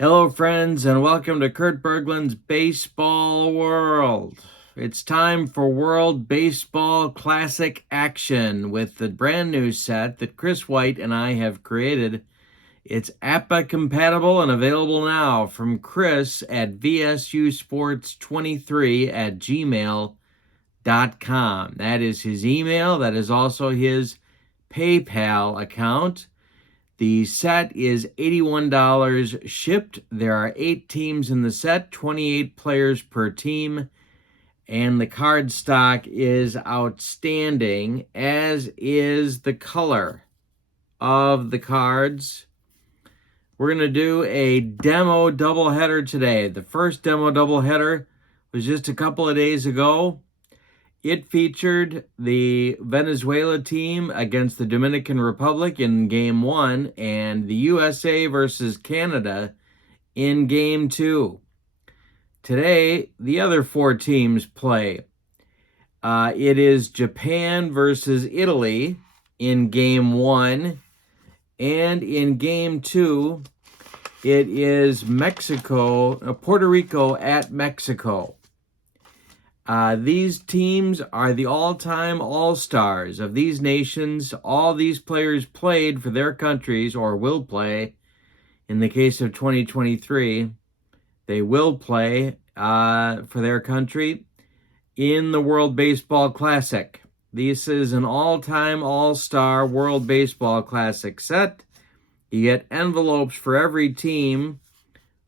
Hello, friends, and welcome to Kurt Berglund's Baseball World. It's time for World Baseball Classic action with the brand new set that Chris White and I have created. It's APA compatible and available now from Chris at vsusports23@gmail.com. That is his email. That is also his PayPal account. The set is $81 shipped. There are 8 teams in the set, 28 players per team, and the card stock is outstanding, as is the color of the cards. We're going to do a demo doubleheader today. The first demo doubleheader was just a couple of days ago. It featured the Venezuela team against the Dominican Republic in Game 1 and the USA versus Canada in Game 2. Today, the other 4 teams play. It is Japan versus Italy in Game 1, and in Game 2, it is Puerto Rico at Mexico. These teams are the all-time all-stars of these nations. All these players played for their countries, or will play. In the case of 2023, they will play for their country in the World Baseball Classic. This is an all-time all-star World Baseball Classic set. You get envelopes for every team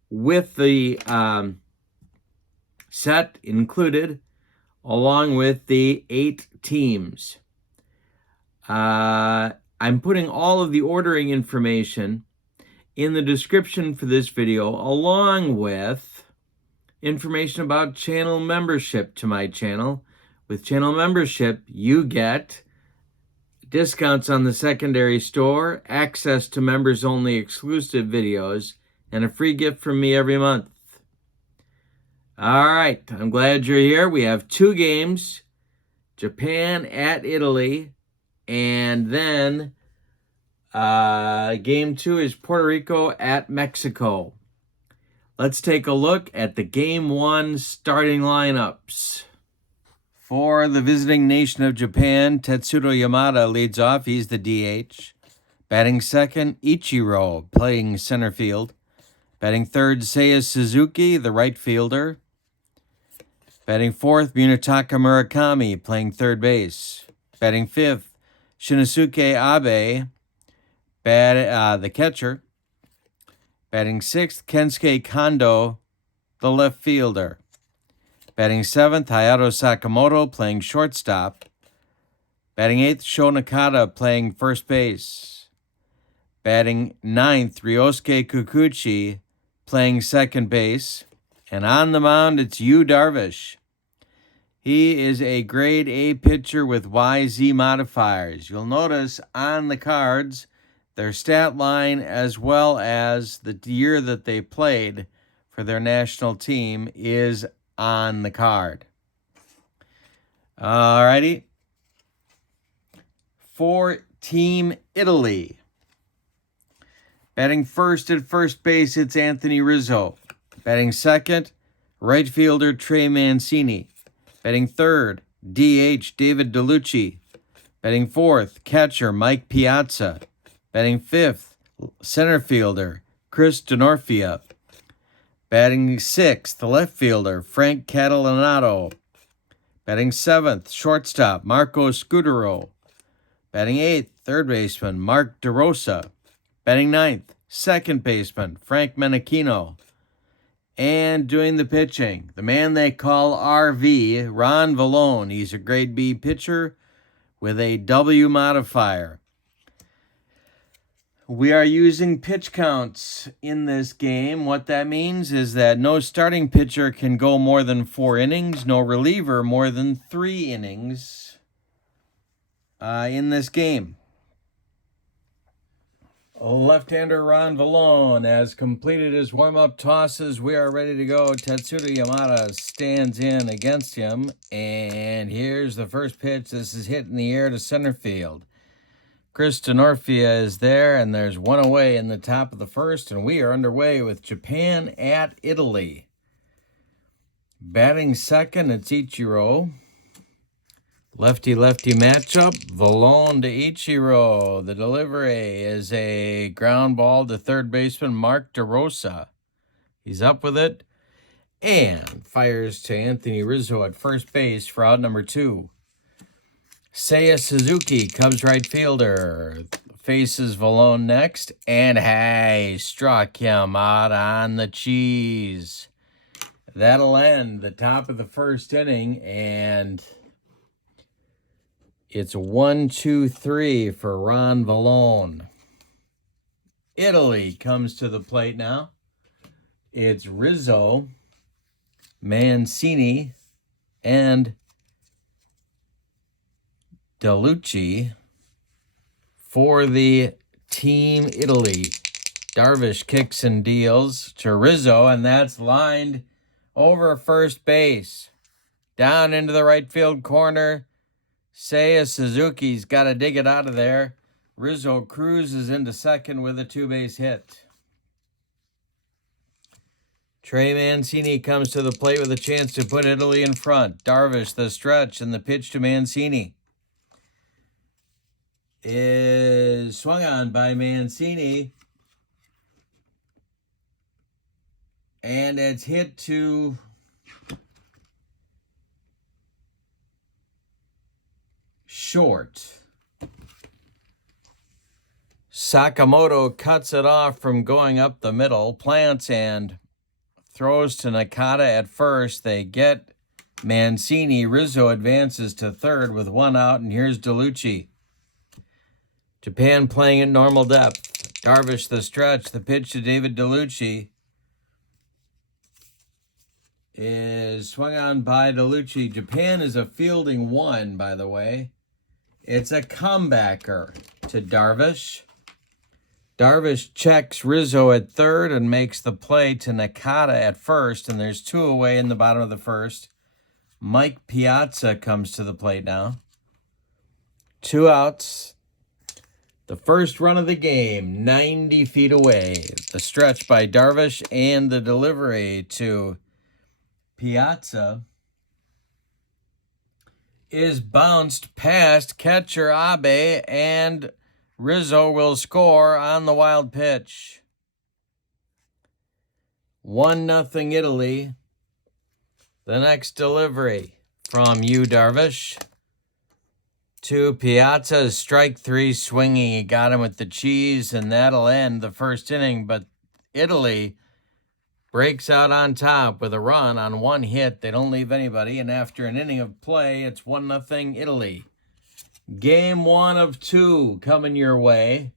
with the set included, along with the 8 teams. I'm putting all of the ordering information in the description for this video, along with information about channel membership to my channel. With channel membership, you get discounts on the secondary store, access to members-only exclusive videos, and a free gift from me every month. All right, I'm glad you're here. We have 2 games, Japan at Italy, and then Game 2 is Puerto Rico at Mexico. Let's take a look at the Game 1 starting lineups. For the visiting nation of Japan, Tetsuto Yamada leads off. He's the DH. Batting second, Ichiro, playing center field. Batting third, Seiya Suzuki, the right fielder. Batting fourth, Munetaka Murakami, playing third base. Batting fifth, Shinosuke Abe, the catcher. Batting sixth, Kensuke Kondo, the left fielder. Batting seventh, Hayato Sakamoto, playing shortstop. Batting eighth, Sho Nakata, playing first base. Batting ninth, Ryosuke Kikuchi, playing second base. And on the mound, it's Yu Darvish. He is a grade A pitcher with YZ modifiers. You'll notice on the cards, their stat line as well as the year that they played for their national team is on the card. Alrighty. For Team Italy, batting first at first base, it's Anthony Rizzo. Batting second, right fielder Trey Mancini. Batting third, DH David DeLucci. Batting fourth, catcher Mike Piazza. Batting fifth, center fielder Chris Denorfia. Batting sixth, left fielder Frank Catalanato. Batting seventh, shortstop Marco Scudero. Batting eighth, third baseman Mark DeRosa. Batting ninth, second baseman Frank Menachino. And doing the pitching, the man they call RV, Ron Vallone. He's a grade B pitcher with a W modifier. We are using pitch counts in this game. What that means is that no starting pitcher can go more than 4 innings, no reliever more than 3 innings in this game. Left-hander Ron Vallone has completed his warm-up tosses. We are ready to go. Tetsuto Yamada stands in against him. And here's the first pitch. This is hit in the air to center field. Kristanorfia is there, and there's one away in the top of the first, and we are underway with Japan at Italy. Batting second, it's Ichiro. Lefty-lefty matchup, Vallone to Ichiro. The delivery is a ground ball to third baseman Mark DeRosa. He's up with it and fires to Anthony Rizzo at first base for out number 2. Seiya Suzuki, Cubs right fielder, faces Vallone next, and hey, struck him out on the cheese. That'll end the top of the first inning, and it's 1-2-3 for Ron Vallone. Italy comes to the plate now. It's Rizzo, Mancini, and DeLucci for the Team Italy. Darvish kicks and deals to Rizzo, and that's lined over first base. Down into the right field corner. Seiya Suzuki's got to dig it out of there. Rizzo cruises into second with a 2-base hit. Trey Mancini comes to the plate with a chance to put Italy in front. Darvish, the stretch, and the pitch to Mancini is swung on by Mancini. And it's hit to short. Sakamoto cuts it off from going up the middle, plants and throws to Nakata at first. They get Mancini. Rizzo advances to third with 1 out, and here's DeLucci. Japan playing at normal depth. Darvish the stretch. The pitch to David DeLucci is swung on by DeLucci. Japan is a fielding 1, by the way. It's a comebacker to Darvish. Darvish checks Rizzo at third and makes the play to Nakata at first, and there's 2 away in the bottom of the first. Mike Piazza comes to the plate now. 2 outs. The first run of the game, 90 feet away. The stretch by Darvish and the delivery to Piazza is bounced past catcher Abe, and Rizzo will score on the wild pitch. 1-0 Italy. The next delivery from Darvish to Piazza, strike 3 swinging. He got him with the cheese, and that'll end the first inning. But Italy breaks out on top with a run on 1 hit. They don't leave anybody, and after an inning of play, it's 1-0 Italy. Game 1 of 2 coming your way.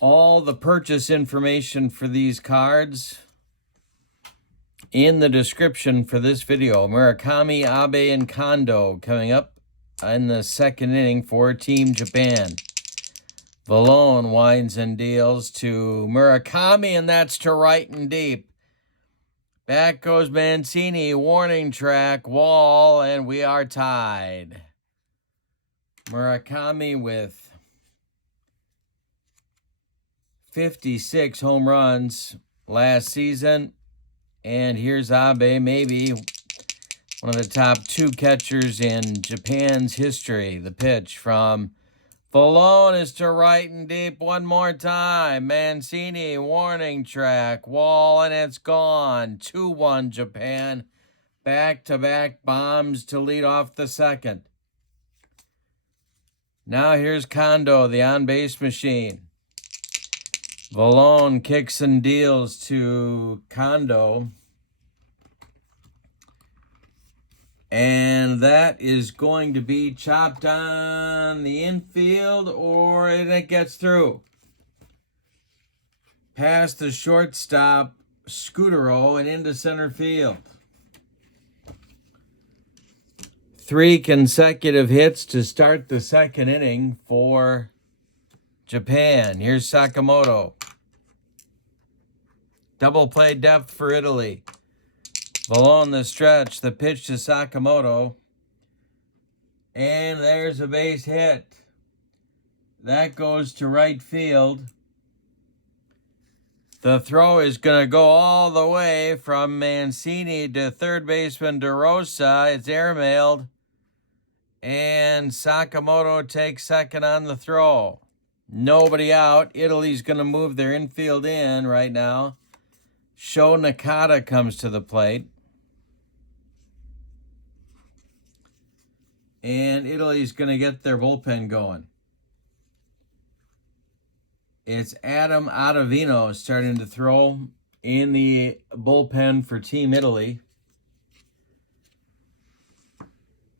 All the purchase information for these cards in the description for this video. Murakami, Abe, and Kondo coming up in the second inning for Team Japan. Vallone winds and deals to Murakami, and that's to right and deep. Back goes Mancini, warning track, wall, and we are tied. Murakami with 56 home runs last season. And here's Abe, maybe one of the top 2 catchers in Japan's history. The pitch from Vallone is to right and deep one more time. Mancini, warning track, wall, and it's gone. 2-1 Japan. Back-to-back bombs to lead off the second. Now here's Kondo, the on-base machine. Vallone kicks and deals to Kondo. And that is going to be chopped on the infield, or it gets through. Past the shortstop, Scutero, and into center field. 3 consecutive hits to start the second inning for Japan. Here's Sakamoto. Double play depth for Italy. Vallone the stretch, the pitch to Sakamoto. And there's a base hit. That goes to right field. The throw is going to go all the way from Mancini to third baseman DeRosa. It's airmailed. And Sakamoto takes second on the throw. Nobody out. Italy's going to move their infield in right now. Sho Nakata comes to the plate. And Italy's going to get their bullpen going. It's Adam Ottavino starting to throw in the bullpen for Team Italy.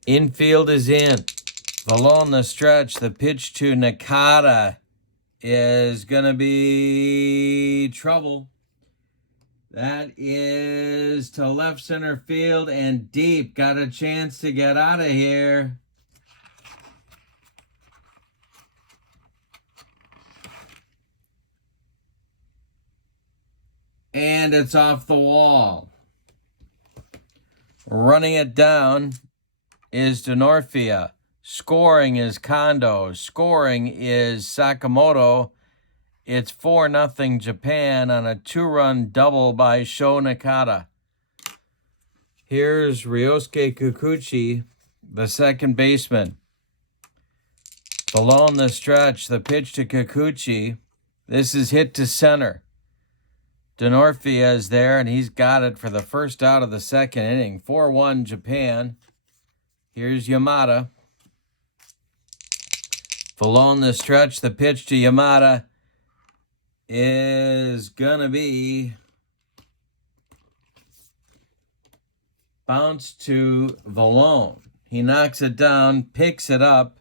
Infield is in. Below the stretch, the pitch to Nakata is going to be trouble. That is to left center field and deep. Got a chance to get out of here. And it's off the wall. Running it down is Denorfia. Scoring is Kondo. Scoring is Sakamoto. It's 4-0 Japan on a 2-run double by Sho Nakata. Here's Ryosuke Kikuchi, the second baseman. Below the stretch, the pitch to Kikuchi. This is hit to center. Denorfia is there, and he's got it for the first out of the second inning. 4-1 Japan. Here's Yamada. Below the stretch, the pitch to Yamada is going to be bounced to Valone. He knocks it down, picks it up,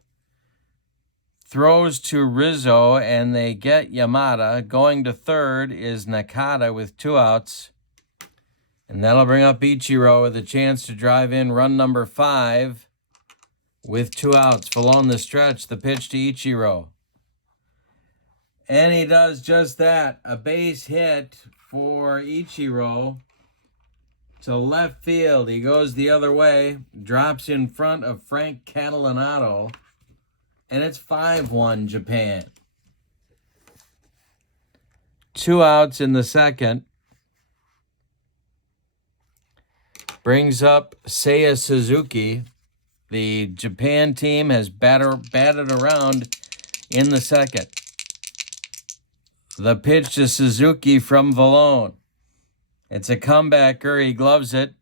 throws to Rizzo, and they get Yamada. Going to third is Nakata with 2 outs. And that'll bring up Ichiro with a chance to drive in run number 5 with 2 outs. Below the stretch, the pitch to Ichiro. And he does just that. A base hit for Ichiro to left field. He goes the other way, drops in front of Frank Catalanato, and it's 5-1 Japan. 2 outs in the second. Brings up Seiya Suzuki. The Japan team has batted around in the second. The pitch to Suzuki from Valone. It's a comebacker. He gloves it.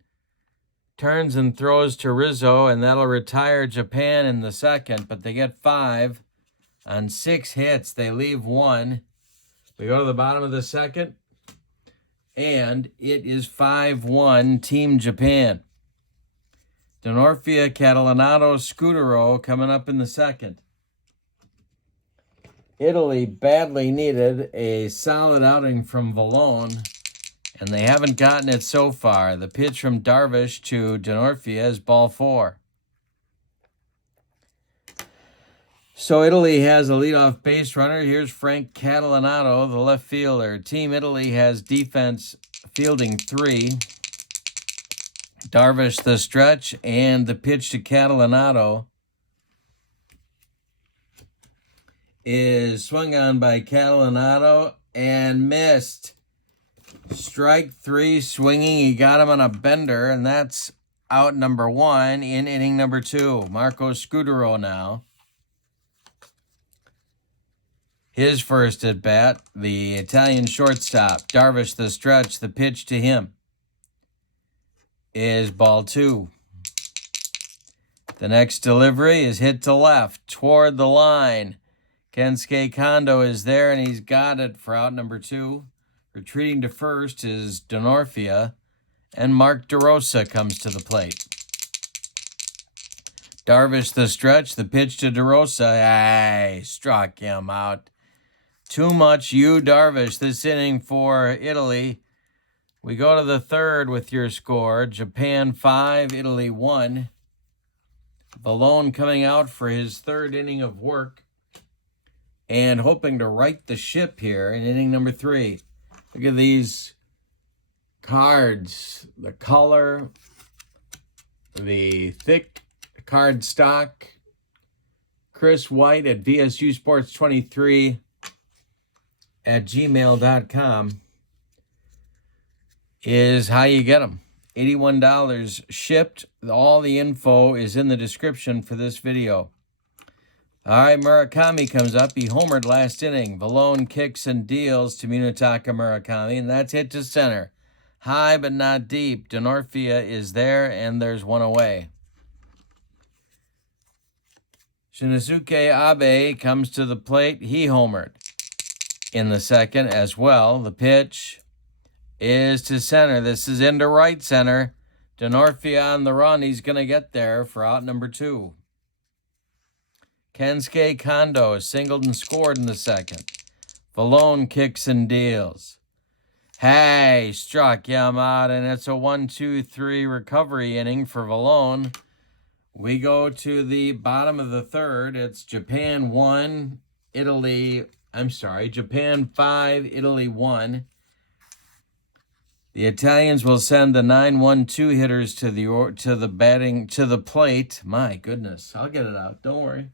Turns and throws to Rizzo, and that'll retire Japan in the second. But they get 5 on 6 hits. They leave 1. We go to the bottom of the second, and it is 5-1 Team Japan. Denorfia, Catalanato, Scudero coming up in the second. Italy badly needed a solid outing from Valone, and they haven't gotten it so far. The pitch from Darvish to Denorfia is ball 4. So Italy has a leadoff base runner. Here's Frank Catalanato, the left fielder. Team Italy has defense fielding 3. Darvish the stretch, and the pitch to Catalanato is swung on by Catalanato and missed. Strike 3 swinging. He got him on a bender, and that's out number 1 in inning number 2. Marco Scudero now. His first at bat, the Italian shortstop. Darvish the stretch. The pitch to him is ball 2. The next delivery is hit to left toward the line. Kensuke Kondo is there, and he's got it for out number 2. Retreating to first is Denorfia, and Mark DeRosa comes to the plate. Darvish the stretch, the pitch to DeRosa. Struck him out. Too much Darvish this inning for Italy. We go to the third with your score. Japan 5, Italy 1. Valone coming out for his third inning of work and hoping to right the ship here in inning number 3. Look at these cards. The color, the thick card stock, Chris White at vsusports23@gmail.com is how you get them. $81 shipped. All the info is in the description for this video. All right, Murakami comes up. He homered last inning. Vallone kicks and deals to Munetaka Murakami, and that's hit to center. High but not deep. Denorfia is there, and there's one away. Shinizuke Abe comes to the plate. He homered in the second as well. The pitch is to center. This is into right center. Denorfia on the run. He's going to get there for out number 2. Kensuke Kondo singled and scored in the second. Vallone kicks and deals. Hey, struck Yamada, and it's a 1-2-3 recovery inning for Vallone. We go to the bottom of the third. It's Japan 5, Italy 1. The Italians will send the 9-1-2 hitters to the plate. My goodness, I'll get it out. Don't worry.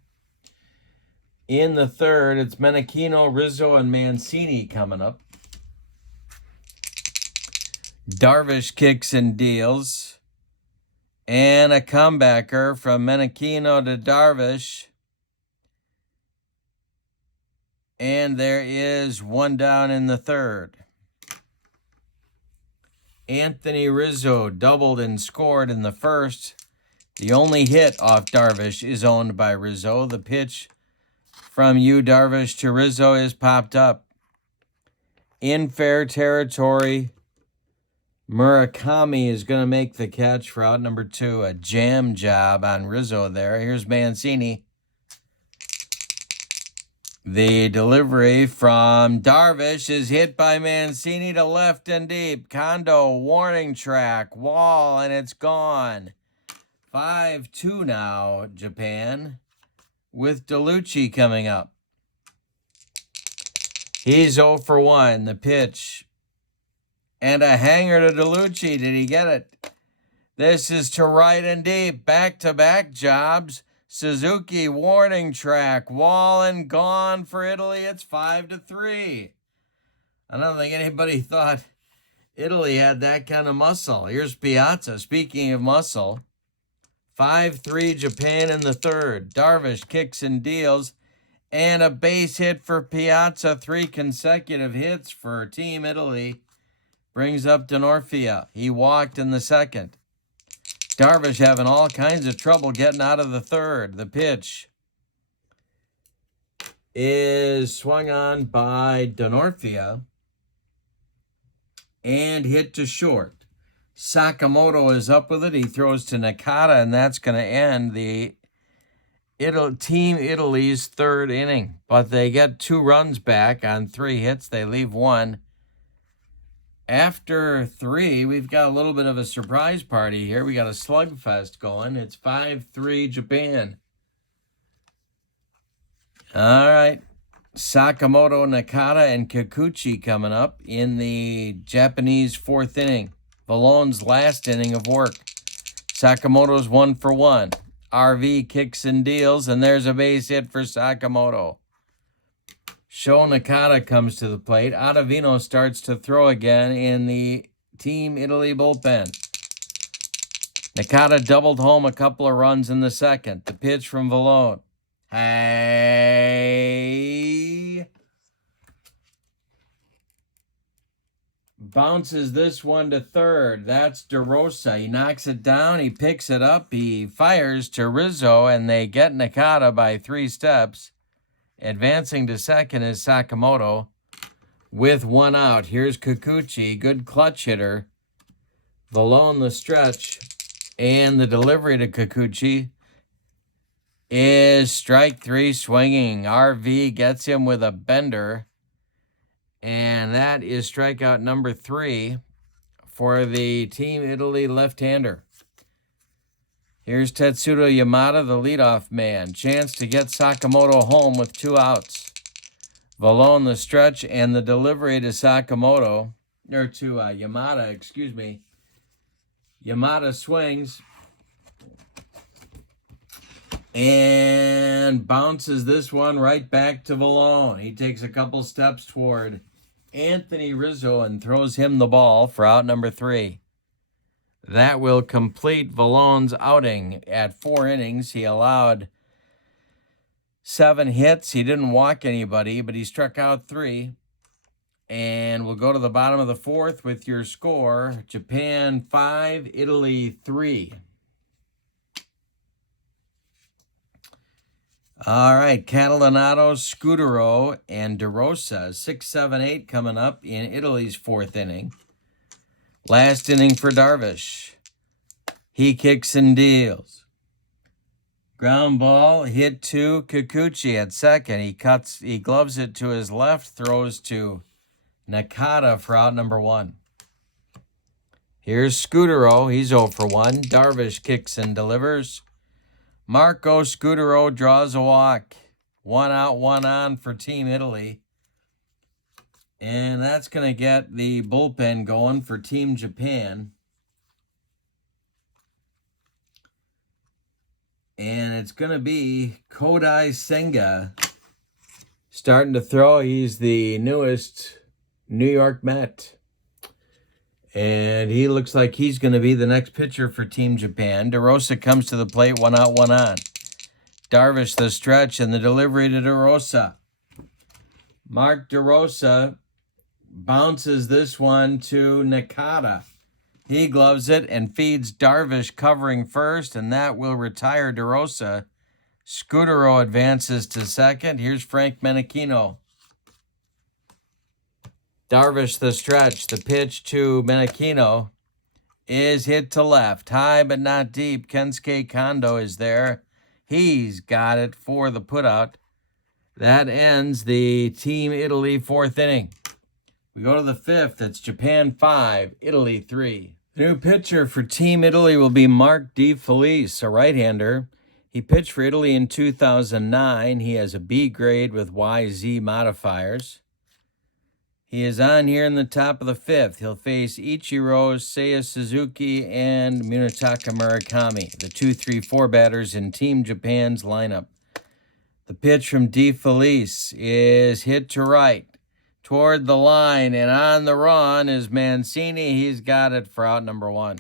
In the third, it's Menechino, Rizzo, and Mancini coming up. Darvish kicks and deals. And a comebacker from Menechino to Darvish. And there is one down in the third. Anthony Rizzo doubled and scored in the first. The only hit off Darvish is owned by Rizzo. The pitch from Darvish to Rizzo is popped up. In fair territory, Murakami is going to make the catch for out number 2. A jam job on Rizzo there. Here's Mancini. The delivery from Darvish is hit by Mancini to left and deep. Kondo, warning track, wall, and it's gone. 5-2 now, Japan, with DeLucci coming up. He's 0 for 1. The pitch. And a hanger to DeLucci. Did he get it? This is to right and deep. Back-to-back jobs. Suzuki, warning track, wall, and gone for Italy. It's 5-3. I don't think anybody thought Italy had that kind of muscle. Here's Piazza. Speaking of muscle, 5-3 Japan in the third. Darvish kicks and deals. And a base hit for Piazza. 3 consecutive hits for Team Italy. Brings up Denorfia. He walked in the second. Darvish having all kinds of trouble getting out of the third. The pitch is swung on by Denorfia and hit to short. Sakamoto is up with it. He throws to Nakata, and that's going to end the Team Italy's third inning. But they get 2 runs back on 3 hits. They leave 1. After 3, we've got a little bit of a surprise party here. We got a slugfest going. It's 5-3 Japan. All right. Sakamoto, Nakata, and Kikuchi coming up in the Japanese 4th inning. Vallone's last inning of work. Sakamoto's 1 for 1. RV kicks and deals, and there's a base hit for Sakamoto. Sho Nakata comes to the plate. Ottavino starts to throw again in the Team Italy bullpen. Nakata doubled home a couple of runs in the second. The pitch from Vallone. Hey. Bounces this one to third. That's DeRosa. He knocks it down. He picks it up. He fires to Rizzo, and they get Nakata by 3 steps. Advancing to second is Sakamoto with 1 out. Here's Kikuchi, good clutch hitter. Vallone the stretch, and the delivery to Kikuchi is strike 3 swinging. RV gets him with a bender, and that is strikeout number 3 for the Team Italy left-hander. Here's Tetsuto Yamada, the leadoff man. Chance to get Sakamoto home with 2 outs. Vallone the stretch and the delivery to Sakamoto, or to Yamada, excuse me. Yamada swings. And bounces this one right back to Vallone. He takes a couple steps toward Anthony Rizzo and throws him the ball for out number 3. That will complete Vallone's outing. At 4 innings, he allowed 7 hits. He didn't walk anybody, but he struck out 3. And we'll go to the bottom of the 4th with your score. Japan 5, Italy 3. All right, Catalanato, Scudero, and DeRosa, 6, 7, 8 coming up in Italy's 4th inning. Last inning for Darvish. He kicks and deals. Ground ball hit to Kikuchi at second. He gloves it to his left, throws to Nakata for out number 1. Here's Scudero. He's 0 for 1. Darvish kicks and delivers. Marco Scudero draws a walk. 1 out, 1 on for Team Italy. And that's going to get the bullpen going for Team Japan. And it's going to be Kodai Senga starting to throw. He's the newest New York Met. And he looks like he's going to be the next pitcher for Team Japan. DeRosa comes to the plate, 1 out, 1 on. Darvish the stretch and the delivery to DeRosa. Mark DeRosa bounces this one to Nakata. He gloves it and feeds Darvish covering first, and that will retire DeRosa. Scudero advances to second. Here's Frank Menechino. Darvish the stretch. The pitch to Menechino is hit to left. High but not deep. Kensuke Kondo is there. He's got it for the putout. That ends the Team Italy 4th inning. We go to the 5th. It's Japan 5, Italy 3. The new pitcher for Team Italy will be Mark DeFelice, a right-hander. He pitched for Italy in 2009. He has a B grade with YZ modifiers. He is on here in the top of the 5th. He'll face Ichiro, Seiya Suzuki, and Munetaka Murakami, the 2-3-4 batters in Team Japan's lineup. The pitch from DeFelice is hit to right, toward the line, and on the run is Mancini. He's got it for out number 1.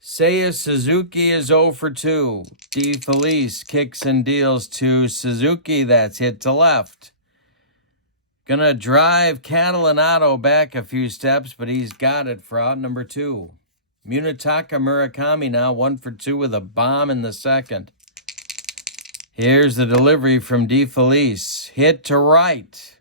Seiya Suzuki is 0 for 2. DeFelice kicks and deals to Suzuki. That's hit to left. Gonna drive Catalanato back a few steps, but he's got it for out number 2. Munetaka Murakami now 1 for 2 with a bomb in the 2nd. Here's the delivery from DeFelice. Hit to right.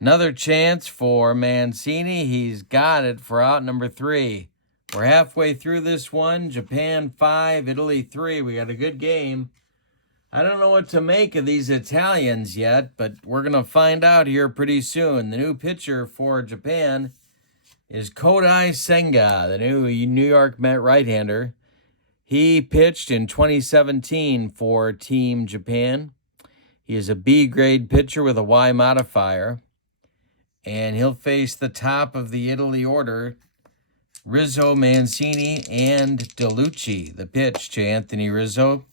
Another chance for Mancini. He's got it for out number 3. We're halfway through this one. Japan 5, Italy 3. We got a good game. I don't know what to make of these Italians yet, but we're going to find out here pretty soon. The new pitcher for Japan is Kodai Senga, the new New York Met right-hander. He pitched in 2017 for Team Japan. He is a B-grade pitcher with a Y modifier. And he'll face the top of the Italy order, Rizzo, Mancini, and DeLucci. The pitch to Anthony Rizzo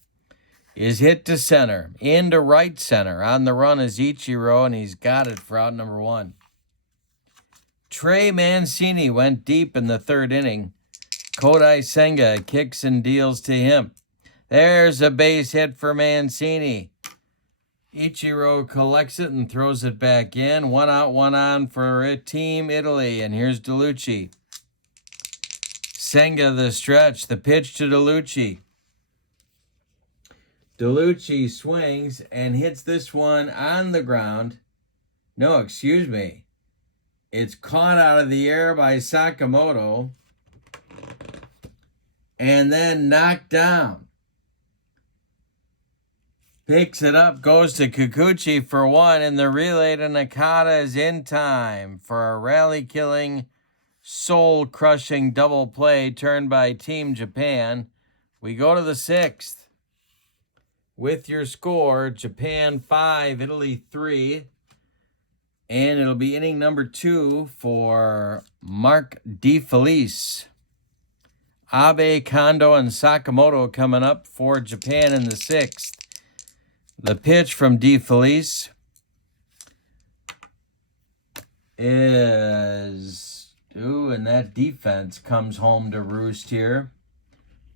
is hit to center, into right center. On the run is Ichiro, and he's got it for out number 1. Trey Mancini went deep in the 3rd inning. Kodai Senga kicks and deals to him. There's a base hit for Mancini. Ichiro collects it and throws it back in. 1 out, 1 on for Team Italy. And here's DeLucci. Senga the stretch. The pitch to DeLucci. DeLucci swings and hits this one on the ground. No, excuse me. It's caught out of the air by Sakamoto and then knocked down. Picks it up, goes to Kikuchi for 1, and the relay to Nakata is in time for a rally-killing, soul-crushing double play turned by Team Japan. We go to the 6th. With your score, Japan 5, Italy 3. And it'll be inning number 2 for Mark DeFelice. Abe, Kondo, and Sakamoto coming up for Japan in the 6th. The pitch from DeFelice is... Ooh, and that defense comes home to roost here.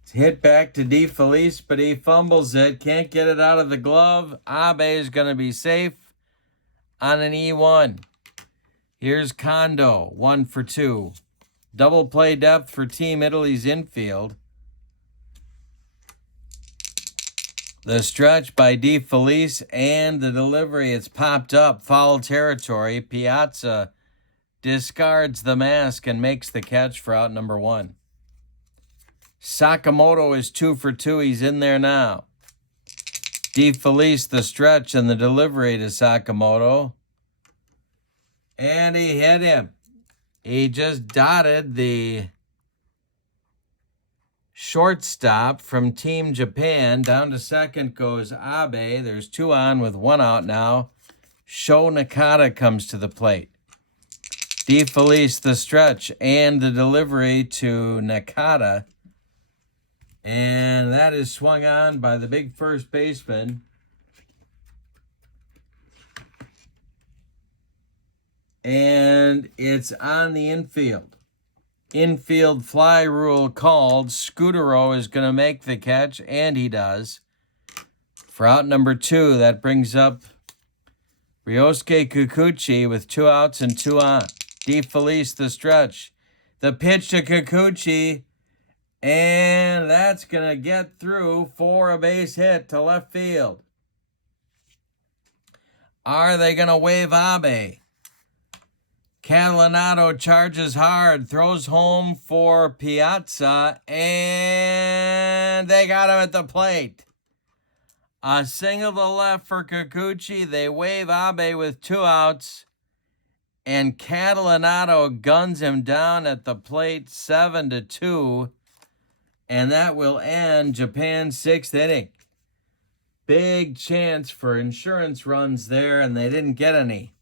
It's hit back to DeFelice, but he fumbles it. Can't get it out of the glove. Abe is going to be safe on an E1. Here's Kondo, 1 for 2. Double play depth for Team Italy's infield. The stretch by DeFelice and the delivery, it's popped up. Foul territory. Piazza discards the mask and makes the catch for out number 1. Sakamoto is 2 for 2. He's in there now. DeFelice, the stretch and the delivery to Sakamoto. And he hit him. He just dotted the shortstop from Team Japan. Down to second goes Abe. There's 2 on with 1 out now. Sho Nakata comes to the plate. DeFelice, the stretch and the delivery to Nakata. And that is swung on by the big first baseman. And it's on the infield. Infield fly rule called. Scudero is going to make the catch, and he does. For out number 2, that brings up Ryosuke Kikuchi with 2 outs and 2 on. DeFelice, the stretch. The pitch to Kikuchi, and that's going to get through for a base hit to left field. Are they going to wave Abe? Catalanato charges hard, throws home for Piazza, and they got him at the plate. A single to left for Kikuchi. They wave Abe with 2 outs, and Catalanato guns him down at the plate 7-2, and that will end Japan's 6th inning. Big chance for insurance runs there, and they didn't get any.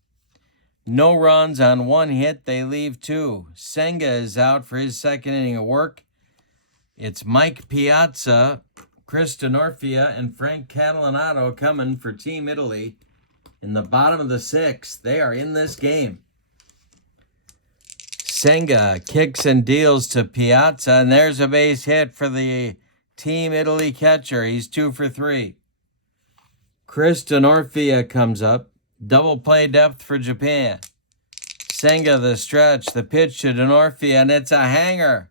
No runs on 1 hit. They leave 2. Senga is out for his 2nd inning of work. It's Mike Piazza, Chris Denorfia, and Frank Catalanato coming for Team Italy in the bottom of the 6th. They are in this game. Senga kicks and deals to Piazza, and there's a base hit for the Team Italy catcher. He's 2 for 3. Chris Denorfia comes up. Double play depth for Japan. Senga, the stretch, the pitch to Denorfia, and it's a hanger.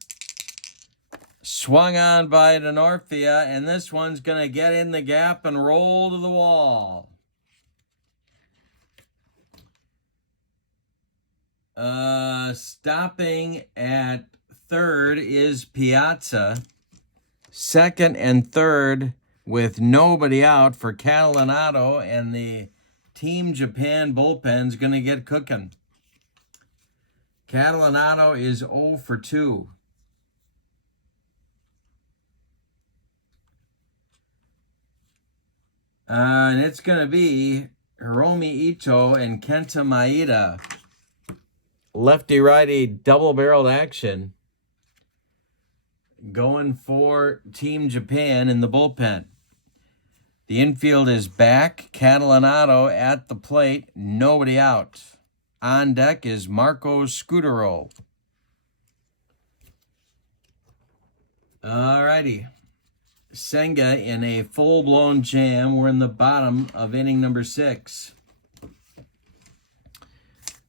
Swung on by Denorfia, and this one's going to get in the gap and roll to the wall. Stopping at third is Piazza. 2nd and 3rd with nobody out for Catalanato, and the Team Japan bullpen's going to get cooking. Catalanato is 0 for 2. And it's going to be Hiromi Ito and Kenta Maeda. Lefty-righty double-barreled action going for Team Japan in the bullpen. The infield is back. Catalanato at the plate. Nobody out. On deck is Marco Scudero. Alrighty. Senga in a full-blown jam. We're in the bottom of inning number 6.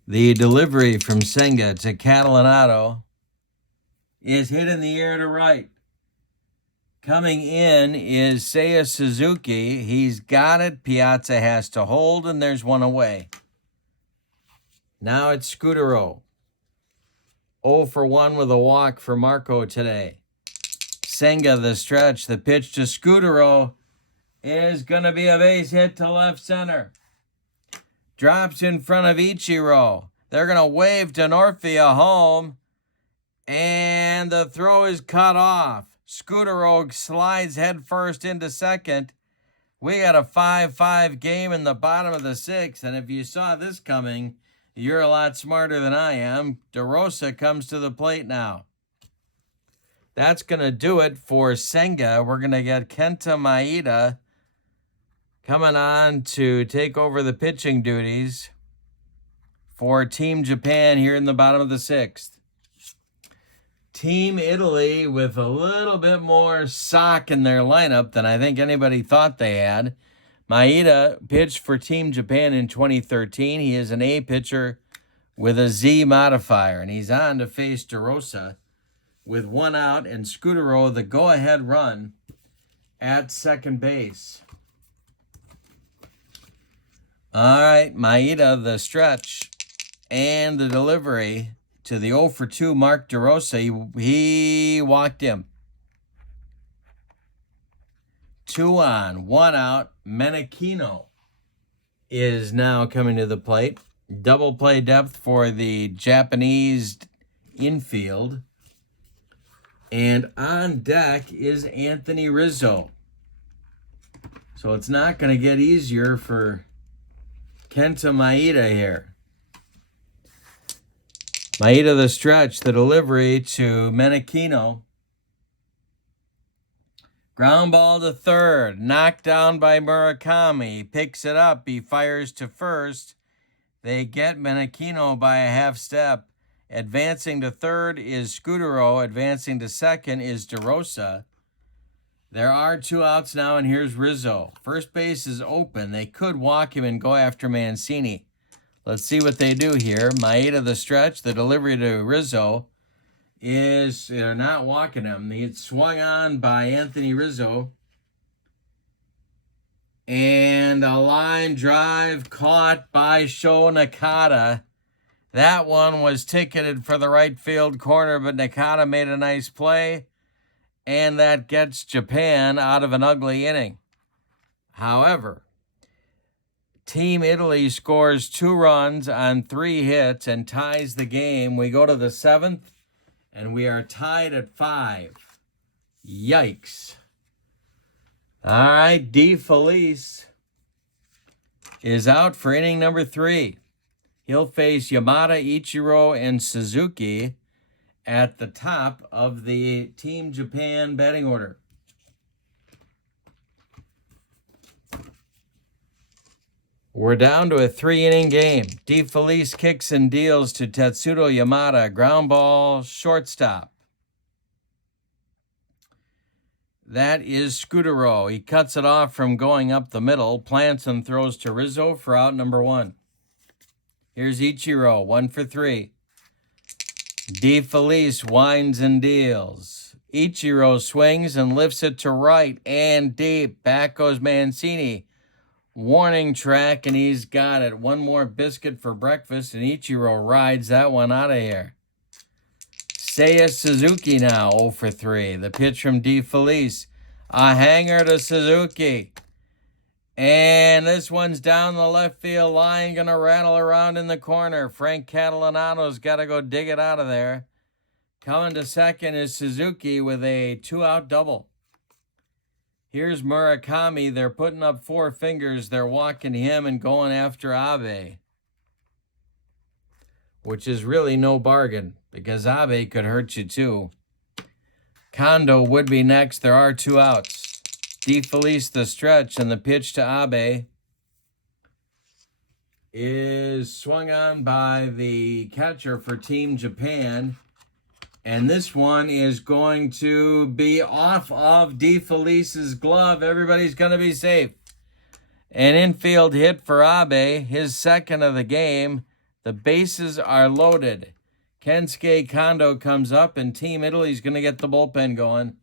The delivery from Senga to Catalanato is hit in the air to right. Coming in is Seiya Suzuki. He's got it. Piazza has to hold, and there's one away. Now it's Scudero. 0 for 1 with a walk for Marco today. Senga, the stretch. The pitch to Scudero is going to be a base hit to left center. Drops in front of Ichiro. They're going to wave Denorfia home, and the throw is cut off. Scudero slides headfirst into second. We got a 5-5 game in the bottom of the 6th, and if you saw this coming, you're a lot smarter than I am. DeRosa comes to the plate now. that's going to do it for Senga. We're going to get Kenta Maeda coming on to take over the pitching duties for Team Japan here in the bottom of the 6th. Team Italy with a little bit more sock in their lineup than I think anybody thought they had. Maeda pitched for Team Japan in 2013. He is an A pitcher with a Z modifier, and he's on to face DeRosa with 1 out and Scudero the go-ahead run at second base. All right, Maeda the stretch and the delivery to the 0 for 2 Mark DeRosa. He walked him. 2 on, 1 out. Menechino is now coming to the plate. Double play depth for the Japanese infield. And on deck is Anthony Rizzo. So it's not going to get easier for Kenta Maeda here. Maeda the stretch, the delivery to Menechino. Ground ball to third, knocked down by Murakami. Picks it up, he fires to first. They get Menechino by a half step. Advancing to third is Scudero. Advancing to second is DeRosa. There are 2 outs now, and here's Rizzo. First base is open. They could walk him and go after Mancini. Let's see what they do here. Maeda the stretch, the delivery to Rizzo is, they're not walking him. It's swung on by Anthony Rizzo. And a line drive caught by Sho Nakata. That one was ticketed for the right field corner, but Nakata made a nice play. And that gets Japan out of an ugly inning. However, Team Italy scores 2 runs on 3 hits and ties the game. We go to the 7th, and we are tied at 5. Yikes. All right, D. Felice is out for inning number 3. He'll face Yamada, Ichiro, and Suzuki at the top of the Team Japan batting order. We're down to a 3-inning game. D. Felice kicks and deals to Tetsuto Yamada. Ground ball, shortstop. That is Scudero. He cuts it off from going up the middle. Plants and throws to Rizzo for out number 1. Here's Ichiro, 1 for 3. D. Felice winds and deals. Ichiro swings and lifts it to right and deep. Back goes Mancini. Warning track, and he's got it. 1 more biscuit for breakfast, and Ichiro rides that one out of here. Seiya Suzuki now, 0 for 3. The pitch from D. Felice. A hanger to Suzuki. And this one's down the left field line, going to rattle around in the corner. Frank Catalanato's got to go dig it out of there. Coming to second is Suzuki with a 2-out double. Here's Murakami. They're putting up 4 fingers. They're walking him and going after Abe, which is really no bargain because Abe could hurt you too. Kondo would be next. There are 2 outs. D. Felice the stretch, and the pitch to Abe is swung on by the catcher for Team Japan. And this one is going to be off of D. Felice's glove. Everybody's going to be safe. An infield hit for Abe, his 2nd of the game. The bases are loaded. Kensuke Kondo comes up, and Team Italy's going to get the bullpen going.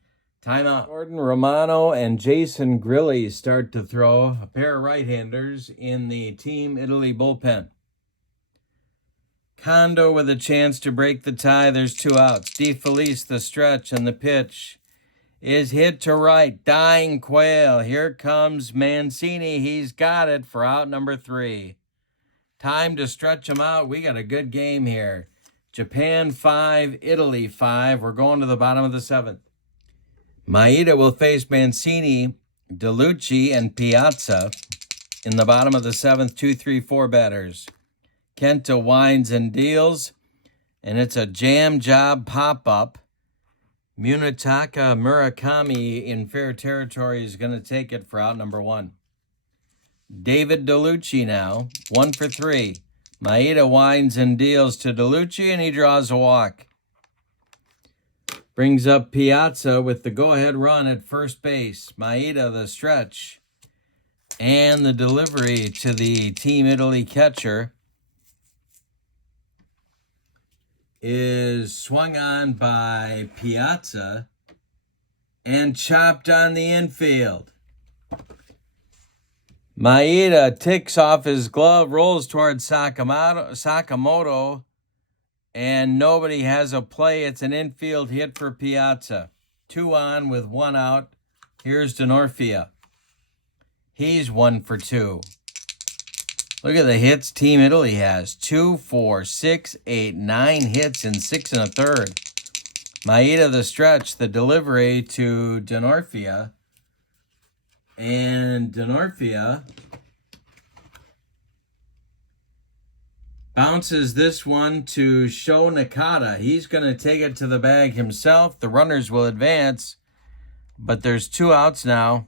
Timeout. Gordon Romano and Jason Grilli start to throw, a pair of right-handers in the Team Italy bullpen. Kondo with a chance to break the tie. There's 2 outs. D. Felice the stretch, and the pitch is hit to right. Dying Quail. Here comes Mancini. He's got it for out number 3. Time to stretch him out. We got a good game here. Japan 5, Italy 5. We're going to the bottom of the 7th. Maeda will face Mancini, DeLucci, and Piazza in the bottom of the 7th. 2-3-4 batters. Kenta winds and deals, and it's a jam job pop-up. Munetaka Murakami in fair territory is going to take it for out number 1. David DeLucci now, 1 for 3. Maeda winds and deals to DeLucci, and he draws a walk. Brings up Piazza with the go-ahead run at first base. Maeda the stretch. And the delivery to the Team Italy catcher is swung on by Piazza and chopped on the infield. Maeda ticks off his glove, rolls towards Sakamoto, and nobody has a play. It's an infield hit for Piazza. 2 on with 1 out. Here's D'Onofrio. He's 1 for 2. Look at the hits Team Italy has. 2, 4, 6, 8, 9 hits in 6 1/3. Maeda the stretch, the delivery to D'Onofrio. And D'Onofrio bounces this one to Sho Nakata. He's going to take it to the bag himself. The runners will advance, but there's 2 outs now.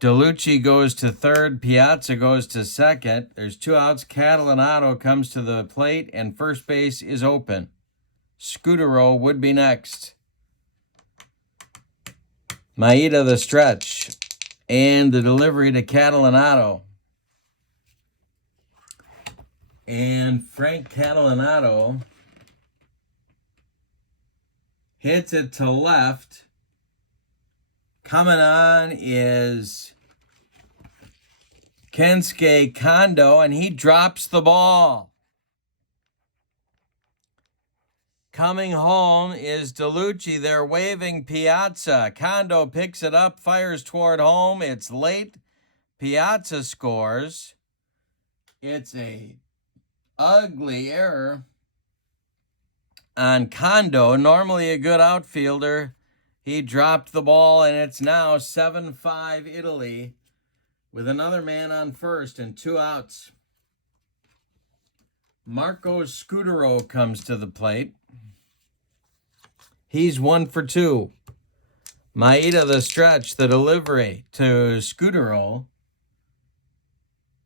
DeLucci goes to third. Piazza goes to second. There's 2 outs. Catalanato comes to the plate, and first base is open. Scudero would be next. Maeda the stretch, and the delivery to Catalanato. And Frank Catalanato hits it to left. Coming on is Kensuke Kondo, and he drops the ball. Coming home is DeLucci. They're waving Piazza. Kondo picks it up, fires toward home. It's late. Piazza scores. It's a ugly error on Kondo. Normally a good outfielder. He dropped the ball, and it's now 7-5 Italy with another man on first and 2 outs. Marco Scudero comes to the plate. He's 1 for 2. Maeda the stretch, the delivery to Scudero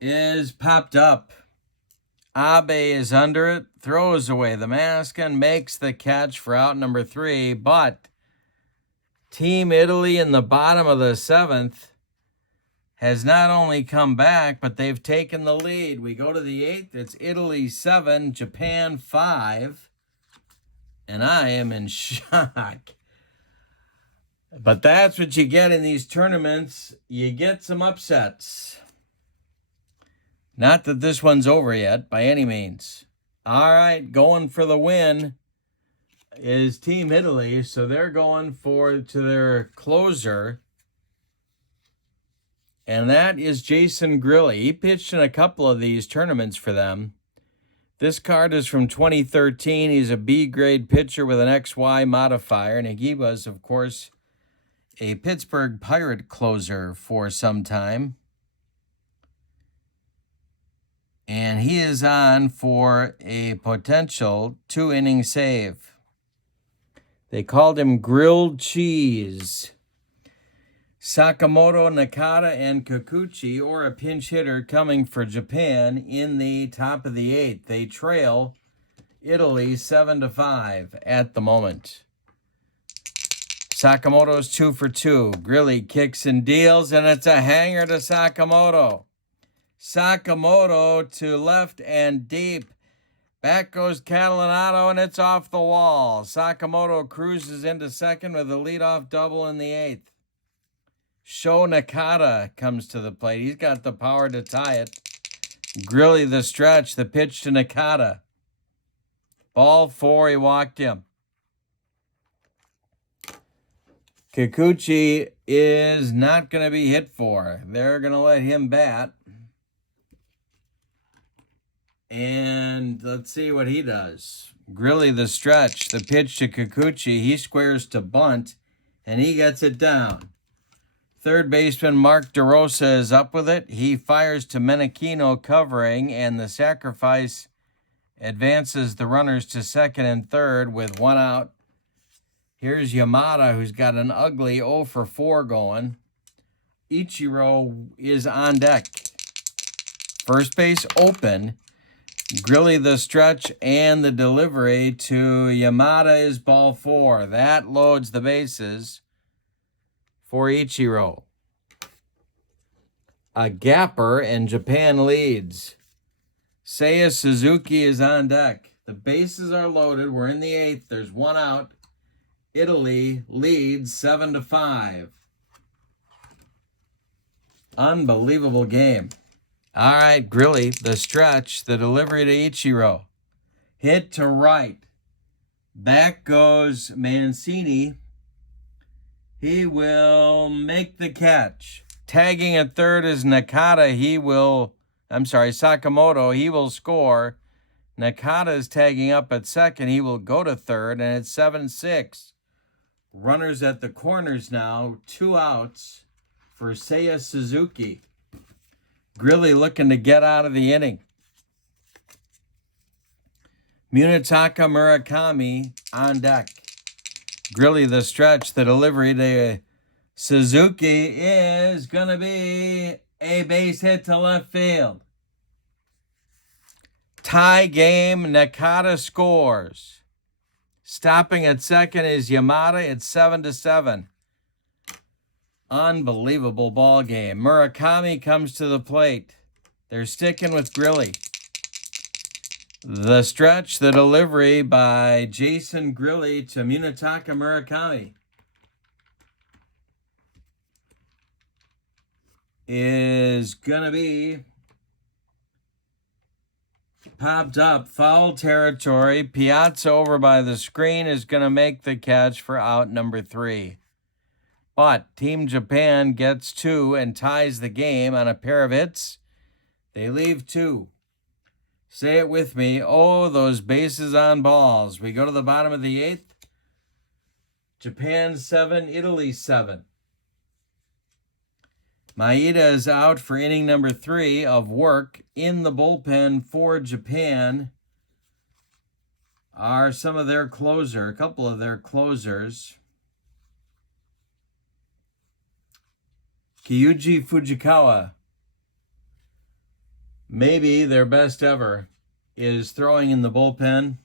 is popped up. Abe is under it, throws away the mask, and makes the catch for out number 3. But Team Italy in the bottom of the 7th has not only come back, but they've taken the lead. We go to the 8th. It's Italy 7, Japan 5. And I am in shock. But that's what you get in these tournaments. You get some upsets. Not that this one's over yet, by any means. All right, going for the win is Team Italy. So they're going to their closer. And that is Jason Grilli. He pitched in a couple of these tournaments for them. This card is from 2013. He's a B-grade pitcher with an XY modifier. And he was, of course, a Pittsburgh Pirate closer for some time. And he is on for a potential 2-inning save. They called him Grilled Cheese. Sakamoto, Nakata, and Kikuchi, or a pinch hitter coming for Japan in the top of the 8th. They trail Italy 7-5 at the moment. Sakamoto's 2 for 2. Grilli kicks and deals, and it's a hanger to Sakamoto. Sakamoto to left and deep. Back goes Catalanato, and it's off the wall. Sakamoto cruises into second with a leadoff double in the 8th. Sho Nakata comes to the plate. He's got the power to tie it. Grilli the stretch, the pitch to Nakata. Ball 4, he walked him. Kikuchi is not going to be hit for. They're going to let him bat. And let's see what he does. Grilli the stretch, the pitch to Kikuchi. He squares to bunt, and he gets it down. Third baseman Mark DeRosa is up with it. He fires to Menachino covering, and the sacrifice advances the runners to second and third with 1 out. Here's Yamada, who's got an ugly 0 for 4 going. Ichiro is on deck. First base open. Grilly the stretch and the delivery to Yamada is ball 4. That loads the bases for Ichiro. A gapper and Japan leads. Seiya Suzuki is on deck. The bases are loaded. We're in the 8th. There's 1 out. Italy leads 7-5. Unbelievable game. All right, Grilly, the stretch, the delivery to Ichiro. Hit to right. Back goes Mancini. He will make the catch. Tagging at third is Nakata. Sakamoto. He will score. Nakata is tagging up at second. He will go to third, and it's 7-6. Runners at the corners now. 2 outs for Seiya Suzuki. Grilly looking to get out of the inning. Munetaka Murakami on deck. Grilly the stretch, the delivery to Suzuki is going to be a base hit to left field. Tie game, Nakata scores. Stopping at second is Yamada. It's 7-7. Unbelievable ball game. Murakami comes to the plate. They're sticking with Grilly. The stretch, the delivery by Jason Grilly to Munetaka Murakami is going to be popped up. Foul territory. Piazza over by the screen is going to make the catch for out number 3. But Team Japan gets 2 and ties the game on a pair of hits. They leave 2. Say it with me. Oh, those bases on balls. We go to the bottom of the 8th. Japan 7, Italy 7. Maeda is out for inning number 3 of work. In the bullpen for Japan are a couple of their closers. Kyuji Fujikawa, maybe their best ever, is throwing in the bullpen.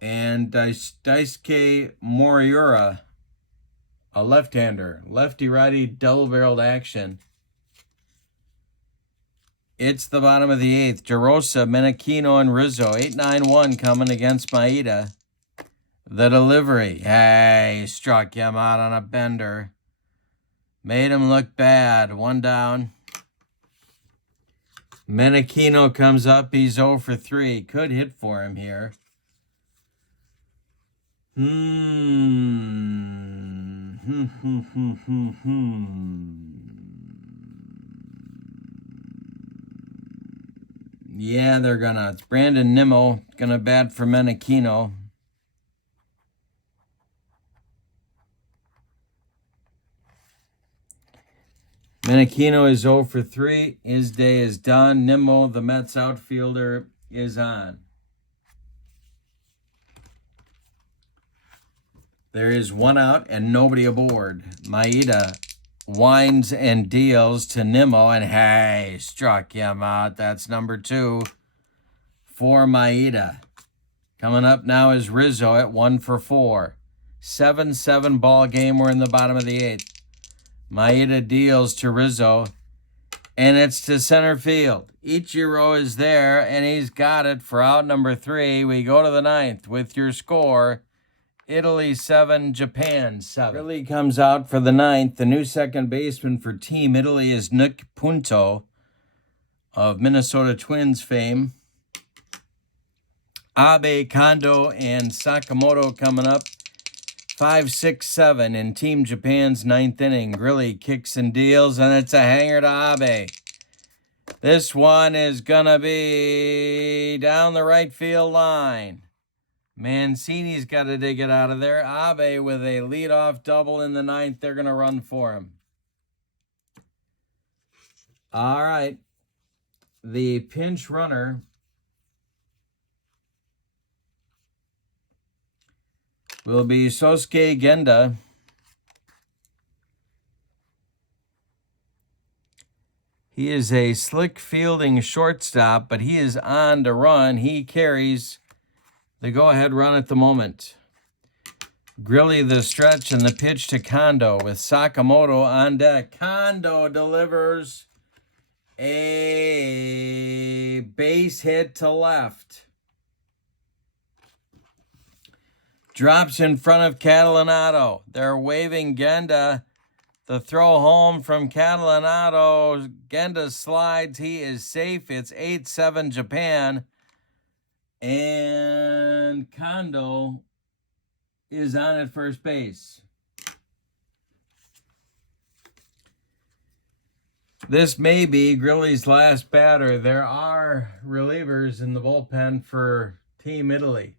And Daisuke Moriura, a left-hander, lefty-righty double-barreled action. It's the bottom of the 8th. Jarosa, Menachino, and Rizzo. 8-9-1 coming against Maeda. The delivery. Hey, struck him out on a bender. Made him look bad. 1 down. Menachino comes up. He's 0 for 3. Could hit for him here. Yeah, they're gonna. It's Brandon Nimmo gonna bat for Menachino. Menachino is 0 for 3. His day is done. Nimmo, the Mets outfielder, is on. There is 1 out and nobody aboard. Maeda winds and deals to Nimmo, and hey, struck him out. That's number 2 for Maeda. Coming up now is Rizzo at 1 for 4. 7-7 ball game. We're in the bottom of the 8th. Maeda deals to Rizzo, and it's to center field. Ichiro is there, and he's got it for out number 3. We go to the 9th with your score. Italy 7, Japan 7. Grilly comes out for the 9th. The new second baseman for Team Italy is Nick Punto of Minnesota Twins fame. Abe, Kondo, and Sakamoto coming up. 5, 6, 7 in Team Japan's 9th inning. Grilly kicks and deals, and it's a hanger to Abe. This one is going to be down the right field line. Mancini's got to dig it out of there. Abe with a leadoff double in the 9th. They're going to run for him. All right. the pinch runner will be Sosuke Genda. He is a slick fielding shortstop, but he is on to run. He carries the go-ahead run at the moment. Grilly the stretch and the pitch to Kondo with Sakamoto on deck. Kondo delivers a base hit to left. Drops in front of Catalanato. They're waving Genda. The throw home from Catalanato. Genda slides. He is safe. It's 8-7 Japan. And Kondo is on at first base. This may be Grilly's last batter. There are relievers in the bullpen for Team Italy.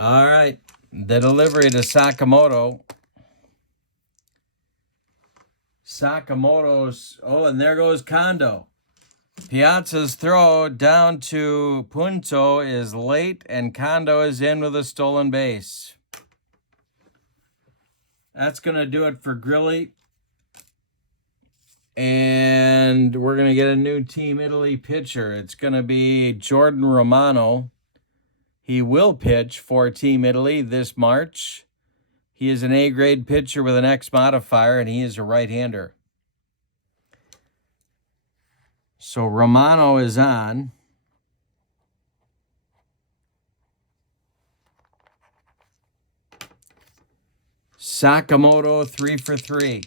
All right, the delivery to Sakamoto. Sakamoto's, and there goes Kondo. Piazza's throw down to Puerto is late, and Kondo is in with a stolen base. That's going to do it for Grilly. And we're going to get a new Team Italy pitcher. It's going to be Jordan Romano. He will pitch for Team Italy this March. He is an A-grade pitcher with an X modifier, and he is a right-hander. So Romano is on. Sakamoto 3 for 3.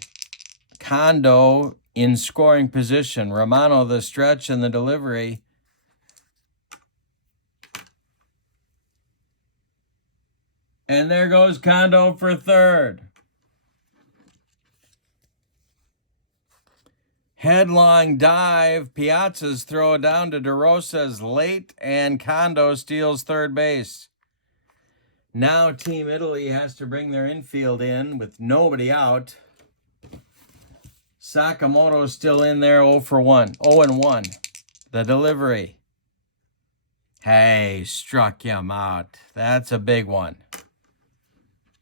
Kondo in scoring position. Romano the stretch and the delivery. And there goes Kondo for third. Headlong dive. Piazza's throw down to DeRosa's late, and Kondo steals third base. Now Team Italy has to bring their infield in with nobody out. Sakamoto's still in there 0 for 1. 0-1. The delivery. Hey, struck him out. That's a big one.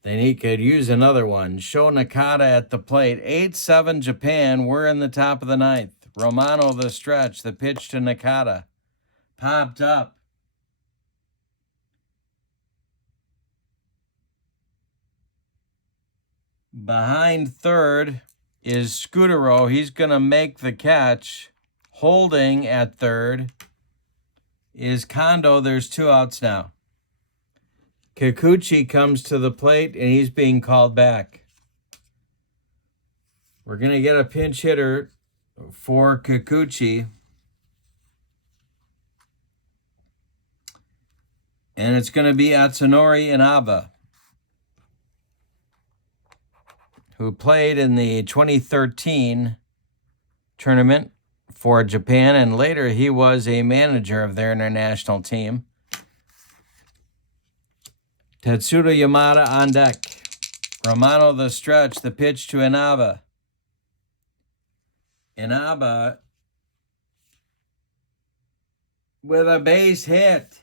Then he could use another one. Sho Nakata at the plate. 8-7 Japan. We're in the top of the ninth. Romano the stretch. The pitch to Nakata. Popped up. Behind third is Scudero. He's going to make the catch. Holding at third is Kondo. There's 2 outs now. Kikuchi comes to the plate, and he's being called back. We're going to get a pinch hitter for Kikuchi. And it's going to be Atsunori Inaba, who played in the 2013 tournament for Japan, and later he was a manager of their international team. Tetsudo Yamada on deck. Romano the stretch, the pitch to Inaba. Inaba with a base hit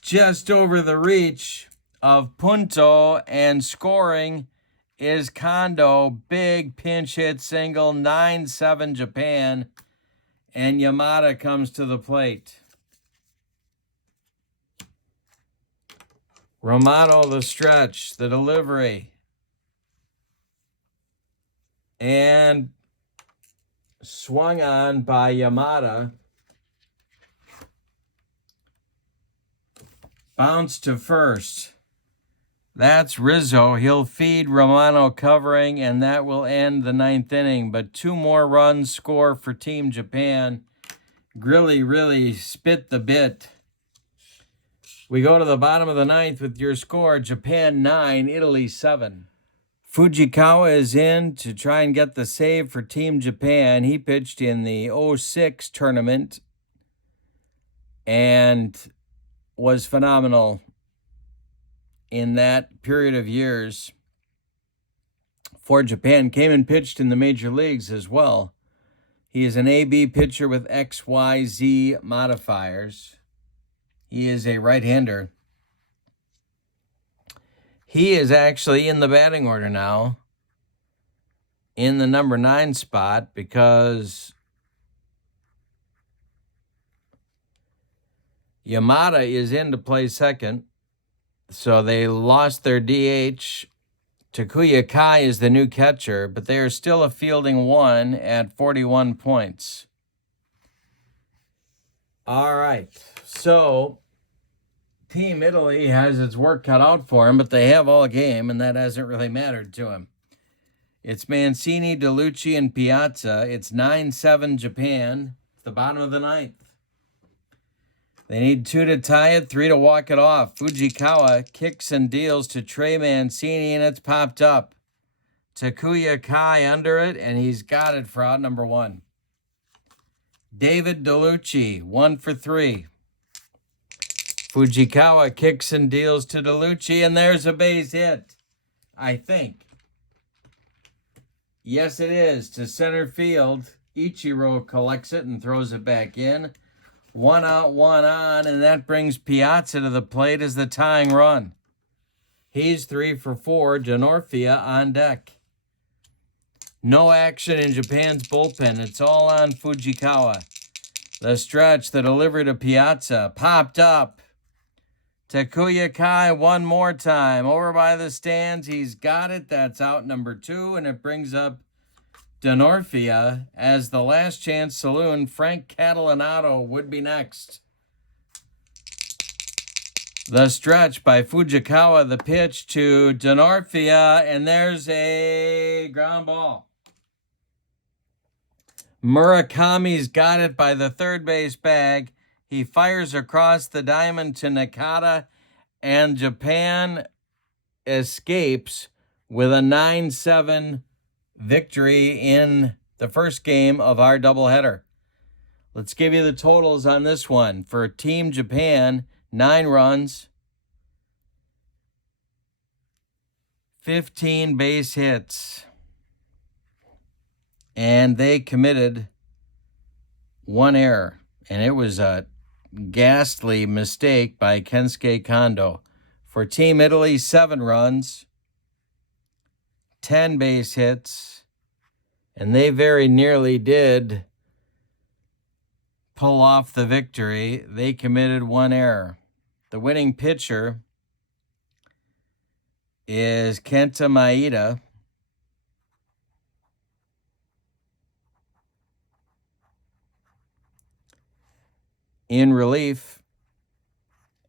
just over the reach of Punto, and scoring is Kondo. Big pinch hit single, 9-7 Japan, and Yamada comes to the plate. Romano the stretch, the delivery, and swung on by Yamada. Bounce to first. That's Rizzo. He'll feed Romano covering, and that will end the 9th inning. But 2 more runs score for Team Japan. Grilly really spit the bit. We go to the bottom of the 9th with your score. Japan 9, Italy 7. Fujikawa is in to try and get the save for Team Japan. He pitched in the 06 tournament and was phenomenal in that period of years. for Japan, came and pitched in the major leagues as well. He is an AB pitcher with XYZ modifiers. He is a right-hander. He is actually in the batting order now in the number 9 spot because Yamada is in to play second. So they lost their DH. Takuya Kai is the new catcher, but they are still a fielding 1 at 41 points. All right. So Team Italy has its work cut out for him, but they have all game, and that hasn't really mattered to him. It's Mancini, DeLucci, and Piazza. It's 9-7 Japan. It's the bottom of the 9th. They need 2 to tie it, 3 to walk it off. Fujikawa kicks and deals to Trey Mancini, and it's popped up. Takuya Kai under it, and he's got it for out number 1. David DeLucci, 1 for 3. Fujikawa kicks and deals to DeLucci, and there's a base hit, I think. Yes, it is. To center field. Ichiro collects it and throws it back in. 1 out, 1 on, and that brings Piazza to the plate as the tying run. He's 3 for 4. Denorfia on deck. No action in Japan's bullpen. It's all on Fujikawa. The stretch, the delivery to Piazza, popped up. Takuya Kai one more time. Over by the stands. He's got it. That's out number 2, and it brings up Denorfia as the last chance saloon. Frank Catalanato would be next. The stretch by Fujikawa, the pitch to Denorfia, and there's a ground ball. Murakami's got it by the third base bag. He fires across the diamond to Nakata, and Japan escapes with a 9-7 victory in the first game of our doubleheader. Let's give you the totals on this one. For Team Japan, 9 runs, 15 base hits, and they committed 1 error, and it was a ghastly mistake by Kensuke Kondo. For Team Italy, 7 runs, 10 base hits, and they very nearly did pull off the victory. They committed 1 error. The winning pitcher is Kenta Maeda. In relief,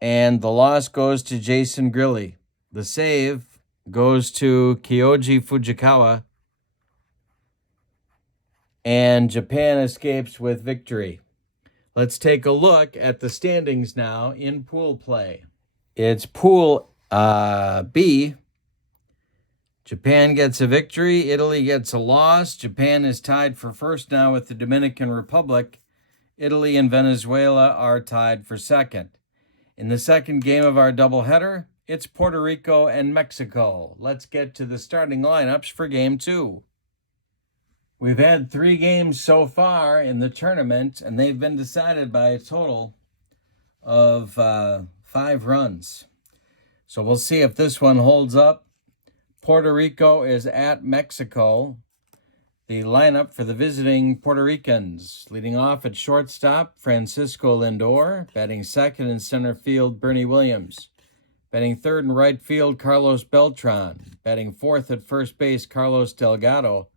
and the loss goes to Jason Grilli. The save goes to Kyoji Fujikawa, and Japan escapes with victory. Let's take a look at the standings now in pool play. It's Pool B. Japan gets a victory. Italy gets a loss. Japan is tied for first now with the Dominican Republic. Italy and Venezuela are tied for second. In the second game of our doubleheader, it's Puerto Rico and Mexico. Let's get to the starting lineups for Game 2. We've had 3 games so far in the tournament, and they've been decided by a total of 5 runs. So we'll see if this one holds up. Puerto Rico is at Mexico. The lineup for the visiting Puerto Ricans. Leading off at shortstop, Francisco Lindor. Batting second in center field, Bernie Williams. Batting third in right field, Carlos Beltran. Batting fourth at first base, Carlos Delgado.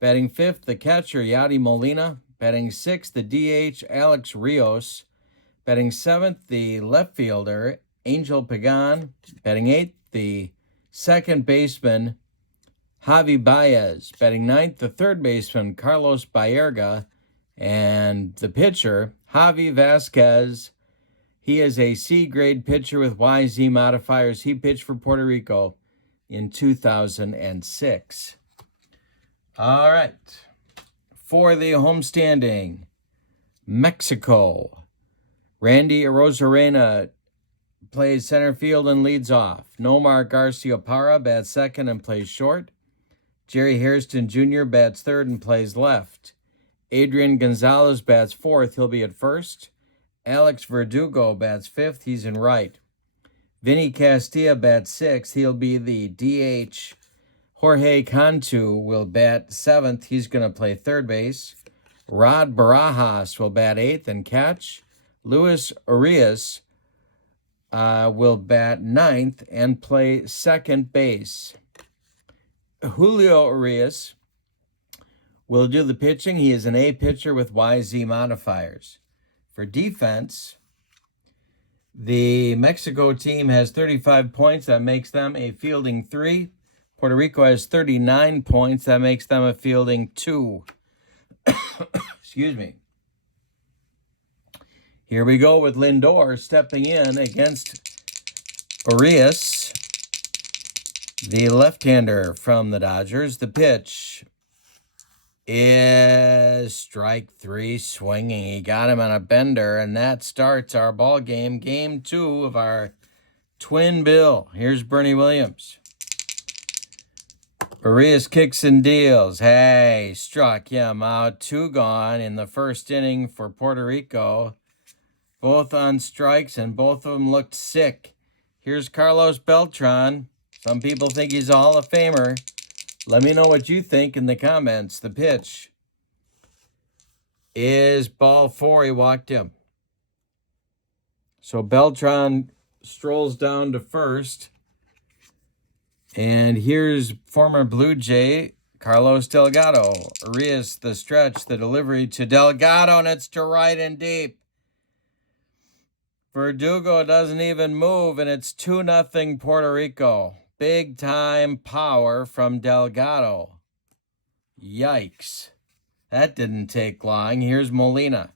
Batting fifth, the catcher, Yadi Molina. Batting sixth, the DH, Alex Rios. Batting seventh, the left fielder, Angel Pagan. Batting eighth, the second baseman, Javi Baez. Batting ninth, the third baseman, Carlos Baerga. And the pitcher, Javi Vasquez. He is a C-grade pitcher with YZ modifiers. He pitched for Puerto Rico in 2006. All right. For the homestanding, Mexico. Randy Arozarena plays center field and leads off. Nomar Garciaparra bats second and plays short. Jerry Hairston Jr. bats third and plays left. Adrian Gonzalez bats fourth. He'll be at first. Alex Verdugo bats fifth. He's in right. Vinny Castilla bats sixth. He'll be the DH. Jorge Cantu will bat seventh. He's going to play third base. Rod Barajas will bat eighth and catch. Luis Urias will bat ninth and play second base. Julio Urias will do the pitching. He is an A pitcher with YZ modifiers. For defense, the Mexico team has 35 points. That makes them a fielding 3. Puerto Rico has 39 points. That makes them a fielding 2. Excuse me. Here we go with Lindor stepping in against Urias, the left-hander from the Dodgers. The pitch is strike 3, swinging. He got him on a bender, and that starts our ball game, game 2 of our twin bill. Here's Bernie Williams. Urias kicks and deals. Hey, struck him out. 2 gone in the first inning for Puerto Rico. Both on strikes, and both of them looked sick. Here's Carlos Beltran. Some people think he's a Hall of Famer. Let me know what you think in the comments. The pitch is ball 4. He walked him. So Beltran strolls down to first. And here's former Blue Jay, Carlos Delgado. Urias, the stretch, the delivery to Delgado, and it's to right and deep. Verdugo doesn't even move, and it's 2-0 Puerto Rico. Big-time power from Delgado. Yikes. That didn't take long. Here's Molina.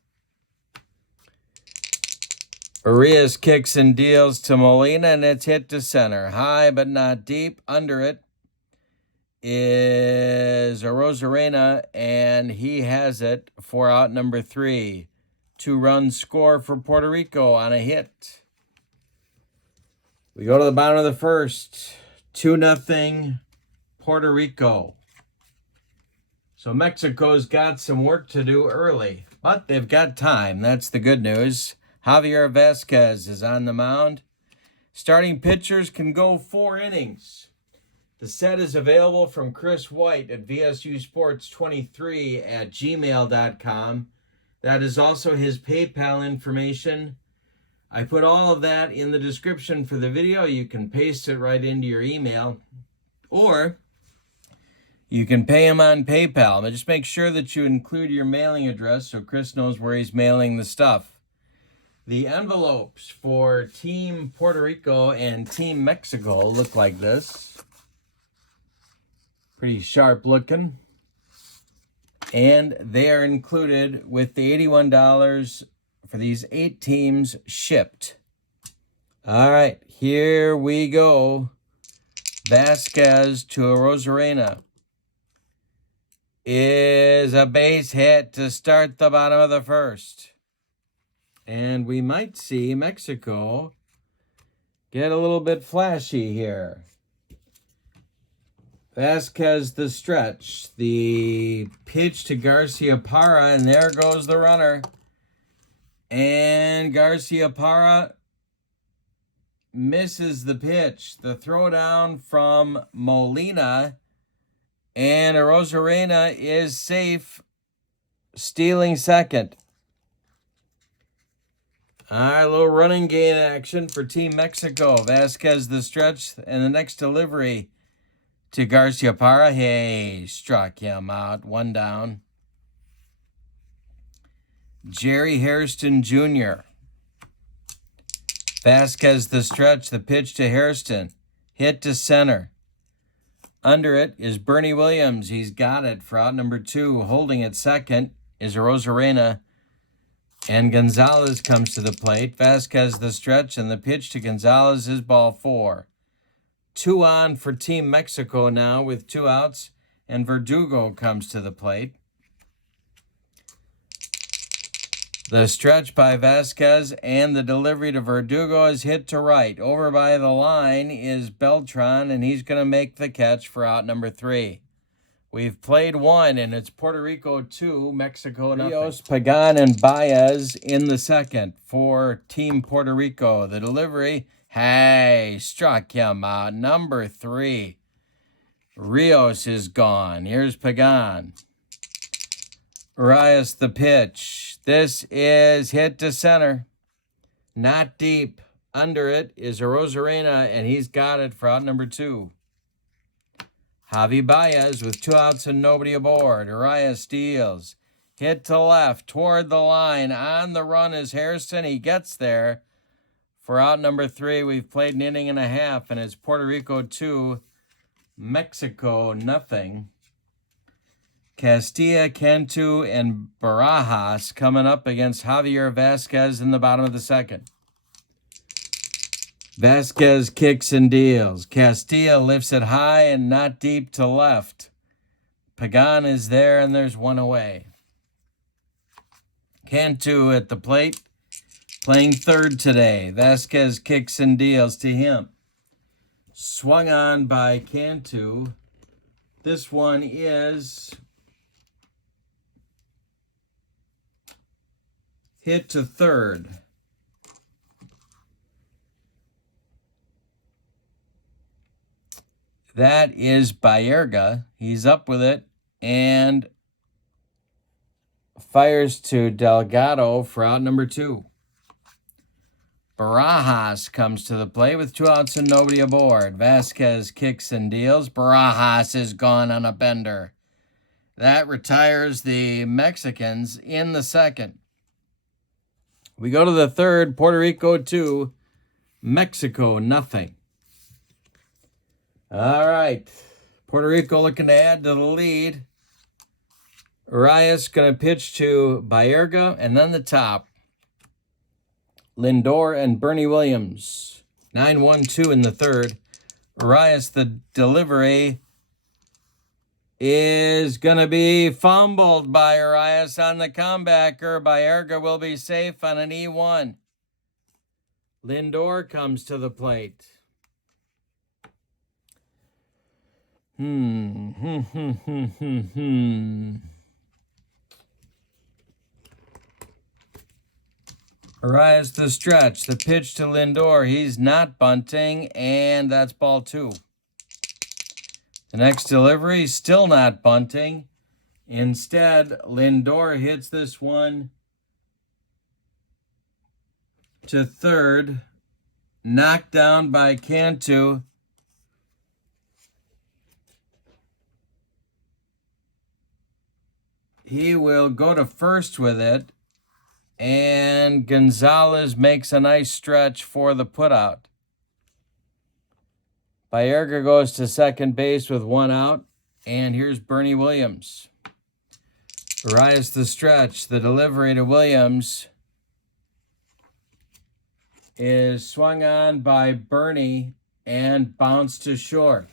Urias kicks and deals to Molina, and it's hit to center. High but not deep. Under it is Arozarena, and he has it for out number 3. 2-run score for Puerto Rico on a hit. We go to the bottom of the first. 2-0 Puerto Rico. So Mexico's got some work to do early, but they've got time. That's the good news. Javier Vasquez is on the mound. Starting pitchers can go 4 innings. The set is available from Chris White at vsusports23@gmail.com. That is also his PayPal information. I put all of that in the description for the video. You can paste it right into your email. Or you can pay him on PayPal. But just make sure that you include your mailing address so Chris knows where he's mailing the stuff. The envelopes for Team Puerto Rico and Team Mexico look like this. Pretty sharp looking. And they are included with the $81 for these 8 teams shipped. All right, here we go. Vasquez to Arozarena is a base hit to start the bottom of the first. And we might see Mexico get a little bit flashy here. Vasquez the stretch. The pitch to Garcia Parra, and there goes the runner. And Garcia Parra misses the pitch. The throwdown from Molina, and Arozarena is safe, stealing second. All right, a little running game action for Team Mexico. Vasquez the stretch, and the next delivery to Garcia Parra. Hey, struck him out. 1 down. Jerry Hairston Jr. Vasquez the stretch, the pitch to Hairston. Hit to center. Under it is Bernie Williams. He's got it for out number 2. Holding at second is Arozarena. And Gonzalez comes to the plate. Vasquez the stretch, and the pitch to Gonzalez is ball 4. 2 on for Team Mexico now with 2 outs, and Verdugo comes to the plate. The stretch by Vasquez and the delivery to Verdugo is hit to right. Over by the line is Beltran, and he's going to make the catch for out number 3. We've played one, and it's Puerto Rico 2, Mexico nothing. Rios, Pagan, and Baez in the second for Team Puerto Rico. The delivery, hey, struck him out. Number 3. Rios is gone. Here's Pagan. Rios the pitch. This is hit to center. Not deep. Under it is a Rosarena, and he's got it for out number 2. Javi Baez with 2 outs and nobody aboard. Urias steals. Hit to left toward the line. On the run is Harrison. He gets there for out number 3. We've played an inning and a half, and it's Puerto Rico 2, Mexico nothing. Castilla, Cantu, and Barajas coming up against Javier Vasquez in the bottom of the second. Vasquez kicks and deals. Castilla lifts it high and not deep to left. Pagan is there, and there's one away. Cantu at the plate, playing third today. Vasquez kicks and deals to him. Swung on by Cantu. This one is hit to third. That is Baerga. He's up with it and fires to Delgado for out number 2. Barajas comes to the plate with 2 outs and nobody aboard. Vasquez kicks and deals. Barajas is gone on a bender. That retires the Mexicans in the second. We go to the third. Puerto Rico 2, Mexico nothing. All right, Puerto Rico looking to add to the lead. Urias going to pitch to Baerga, and then the top. Lindor and Bernie Williams. 9-1-2 in the third. Urias, the delivery is going to be fumbled by Urias on the comebacker. Baerga will be safe on an E1. Lindor comes to the plate. Urias the stretch. The pitch to Lindor. He's not bunting, and that's ball 2. The next delivery, still not bunting. Instead, Lindor hits this one to third. Knocked down by Cantu. He will go to first with it, and Gonzalez makes a nice stretch for the putout. Baerga goes to second base with 1 out, and here's Bernie Williams. Urias the stretch. The delivery to Williams is swung on by Bernie and bounced to short.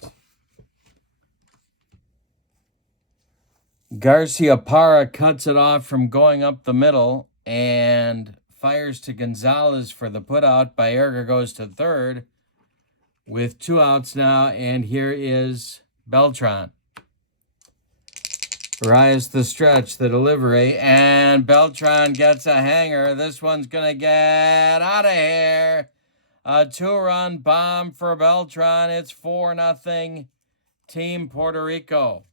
Garcia Parra cuts it off from going up the middle and fires to Gonzalez for the putout. Baerga goes to third with 2 outs now, and here is Beltran. Urias the stretch, the delivery, and Beltran gets a hanger. This one's going to get out of here. A 2-run bomb for Beltran. It's 4-0 Team Puerto Rico.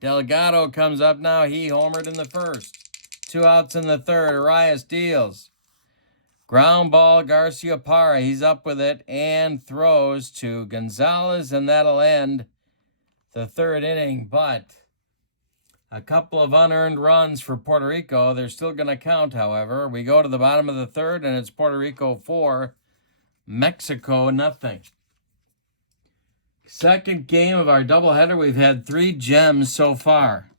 Delgado comes up now. He homered in the first. 2 outs in the third. Urias deals. Ground ball, Garcia Parra. He's up with it and throws to Gonzalez, and that'll end the third inning. But a couple of unearned runs for Puerto Rico. They're still going to count, however. We go to the bottom of the third, and it's Puerto Rico 4, Mexico nothing. Second game of our doubleheader. We've had 3 gems so far.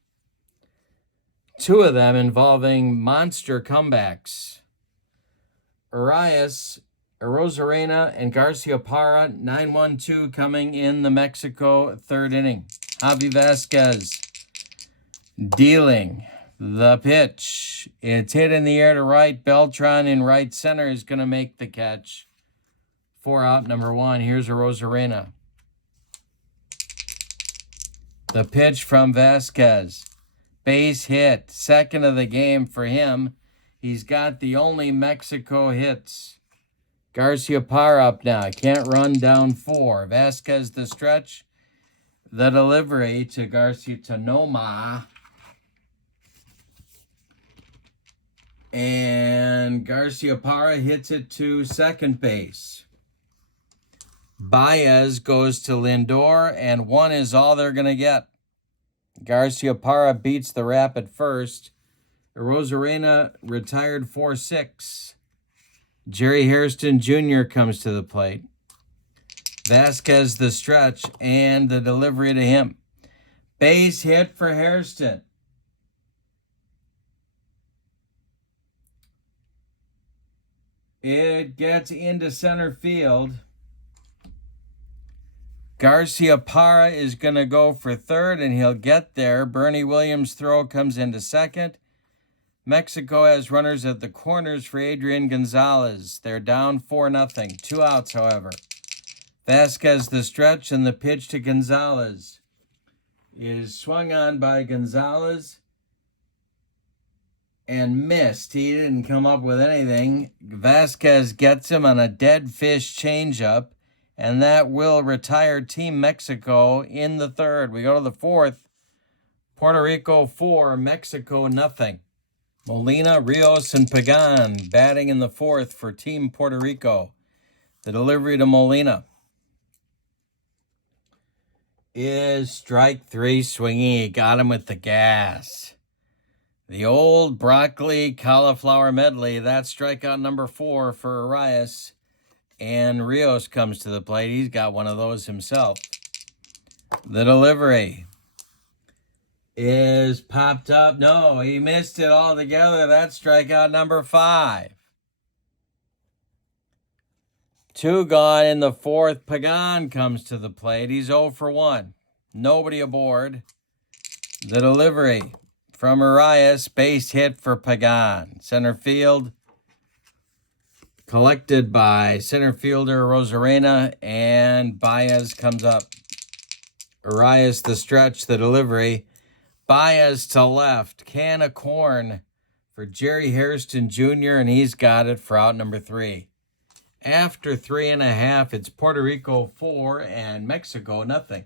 2 of them involving monster comebacks. Urias, Rosarena, and Garcia Parra, 9-1-2 coming in the Mexico third inning. Javi Vasquez dealing the pitch. It's hit in the air to right. Beltran in right center is going to make the catch. 4 out, number 1. Here's a Rosarena. The pitch from Vasquez. Base hit. Second of the game for him. He's got the only Mexico hits. Garciaparra up now. Can't run, down 4. Vasquez the stretch. The delivery to Noma. And Garciaparra hits it to second base. Baez goes to Lindor, and 1 is all they're going to get. Garciaparra beats the Rap at first. Rosarena retired 4-6. Jerry Hairston Jr. comes to the plate. Vasquez the stretch and the delivery to him. Base hit for Hairston. It gets into center field. Garciaparra is going to go for third, and he'll get there. Bernie Williams' throw comes into second. Mexico has runners at the corners for Adrian Gonzalez. They're down 4-0. 2 outs, however. Vasquez the stretch, and the pitch to Gonzalez is swung on by Gonzalez and missed. He didn't come up with anything. Vasquez gets him on a dead fish changeup, and that will retire Team Mexico in the third. We go to the fourth. Puerto Rico 4, Mexico 0. Molina, Rios, and Pagan batting in the fourth for Team Puerto Rico. The delivery to Molina is strike 3 swinging. He got him with the gas. The old broccoli cauliflower medley. That's strikeout number 4 for Arias. And Rios comes to the plate. He's got one of those himself. The delivery is popped up. No, he missed it altogether. That's strikeout number 5. 2 gone in the fourth. Pagan comes to the plate. He's 0 for 1. Nobody aboard. The delivery from Arias. Base hit for Pagan. Center field. Collected by center fielder Rosarena, and Baez comes up. Arias the stretch, the delivery. Baez to left. Can of corn for Jerry Hairston Jr., and he's got it for out number 3. After 3.5, it's Puerto Rico 4 and Mexico 0.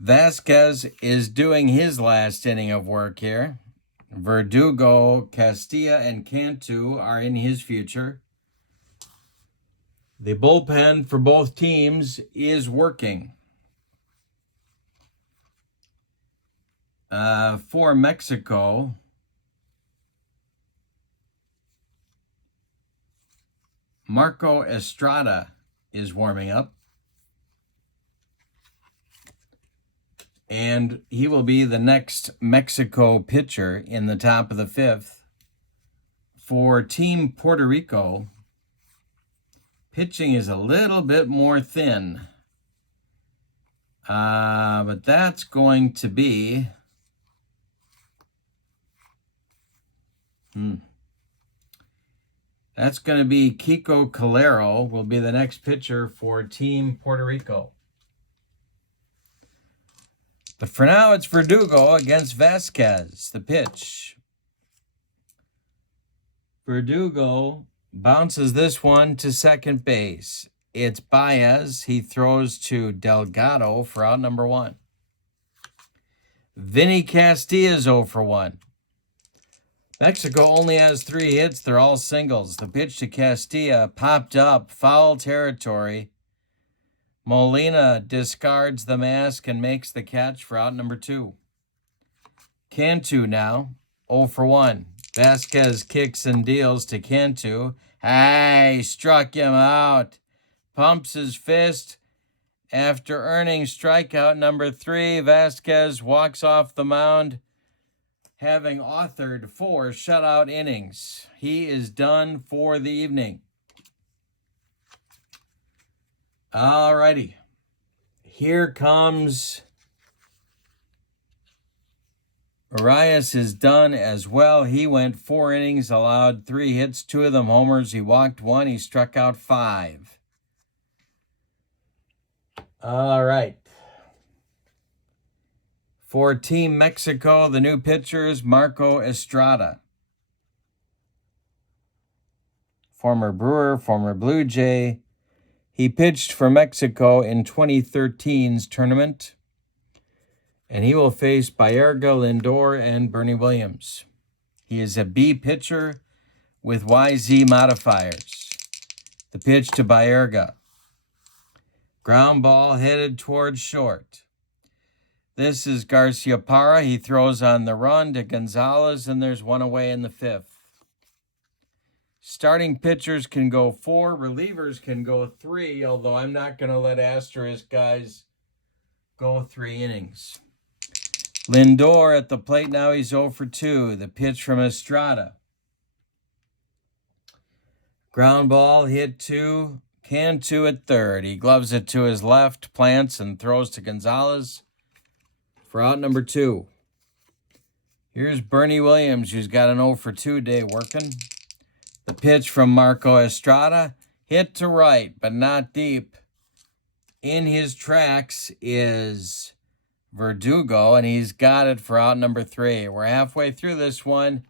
Vasquez is doing his last inning of work here. Verdugo, Castilla, and Cantu are in his future. The bullpen for both teams is working. For Mexico, Marco Estrada is warming up. And he will be the next Mexico pitcher in the top of the 5th. For Team Puerto Rico, pitching is a little bit more thin. But that's going to be... That's going to be Kiko Calero will be the next pitcher for Team Puerto Rico. But for now, it's Verdugo against Vasquez. The pitch. Verdugo bounces this one to second base. It's Baez. He throws to Delgado for out number 1. Vinny Castilla's 0 for 1. Mexico only has 3 hits. They're all singles. The pitch to Castilla popped up. Foul territory. Molina discards the mask and makes the catch for out number 2. Cantu now, 0 for 1. Vasquez kicks and deals to Cantu. Hey, struck him out. Pumps his fist. After earning strikeout number 3, Vasquez walks off the mound, having authored 4 shutout innings. He is done for the evening. Alrighty, here comes Arias is done as well. He went 4 innings, allowed 3 hits, 2 of them homers. He walked 1. He struck out 5. All right. For Team Mexico, the new pitchers, Marco Estrada. Former Brewer, former Blue Jay. He pitched for Mexico in 2013's tournament. And he will face Baerga, Lindor, and Bernie Williams. He is a B pitcher with YZ modifiers. The pitch to Baerga. Ground ball headed towards short. This is Garcia Parra. He throws on the run to Gonzalez, and there's one away in the fifth. Starting pitchers can go 4, relievers can go 3, although I'm not going to let asterisk guys go 3 innings. Lindor at the plate now, he's 0 for 2. The pitch from Estrada. Ground ball hit to Cantu at third. He gloves it to his left, plants, and throws to Gonzalez for out number 2. Here's Bernie Williams, who's got an 0 for 2 day working. The pitch from Marco Estrada, hit to right, but not deep. In his tracks is Verdugo, and he's got it for out number 3. We're halfway through this one.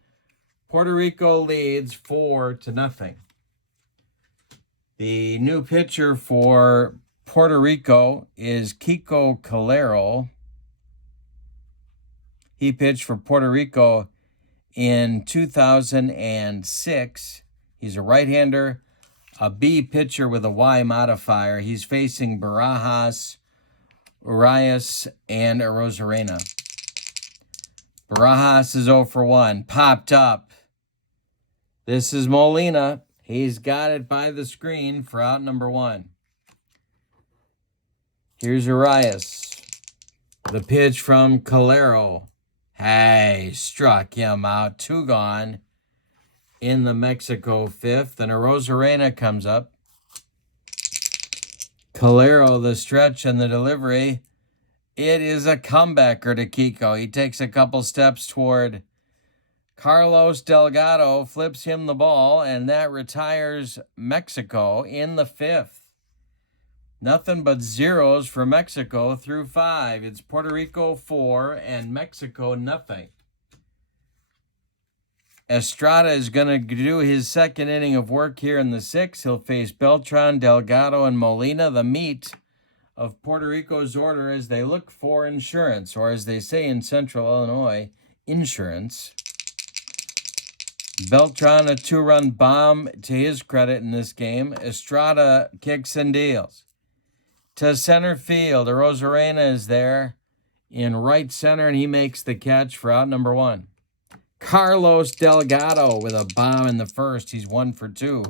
Puerto Rico leads 4-0. The new pitcher for Puerto Rico is Kiko Calero. He pitched for Puerto Rico in 2006. He's a right-hander, a B pitcher with a Y modifier. He's facing Barajas, Urias, and Arozarena. Barajas is 0 for 1. Popped up. This is Molina. He's got it by the screen for out number 1. Here's Urias. The pitch from Calero. Hey, struck him out. 2 gone in the Mexico fifth. And Arozarena comes up. Calero, the stretch and the delivery. It is a comebacker to Kiko. He takes a couple steps toward Carlos Delgado, flips him the ball, and that retires Mexico in the fifth. Nothing but zeros for Mexico through 5. It's Puerto Rico 4 and Mexico nothing. Estrada is going to do his second inning of work here in the 6th. He'll face Beltran, Delgado, and Molina, the meat of Puerto Rico's order as they look for insurance, or as they say in Central Illinois, insurance. Beltran, a 2-run bomb to his credit in this game. Estrada kicks and deals. To center field, Arozarena is there in right center, and he makes the catch for out number 1. Carlos Delgado with a bomb in the first. He's 1 for 2.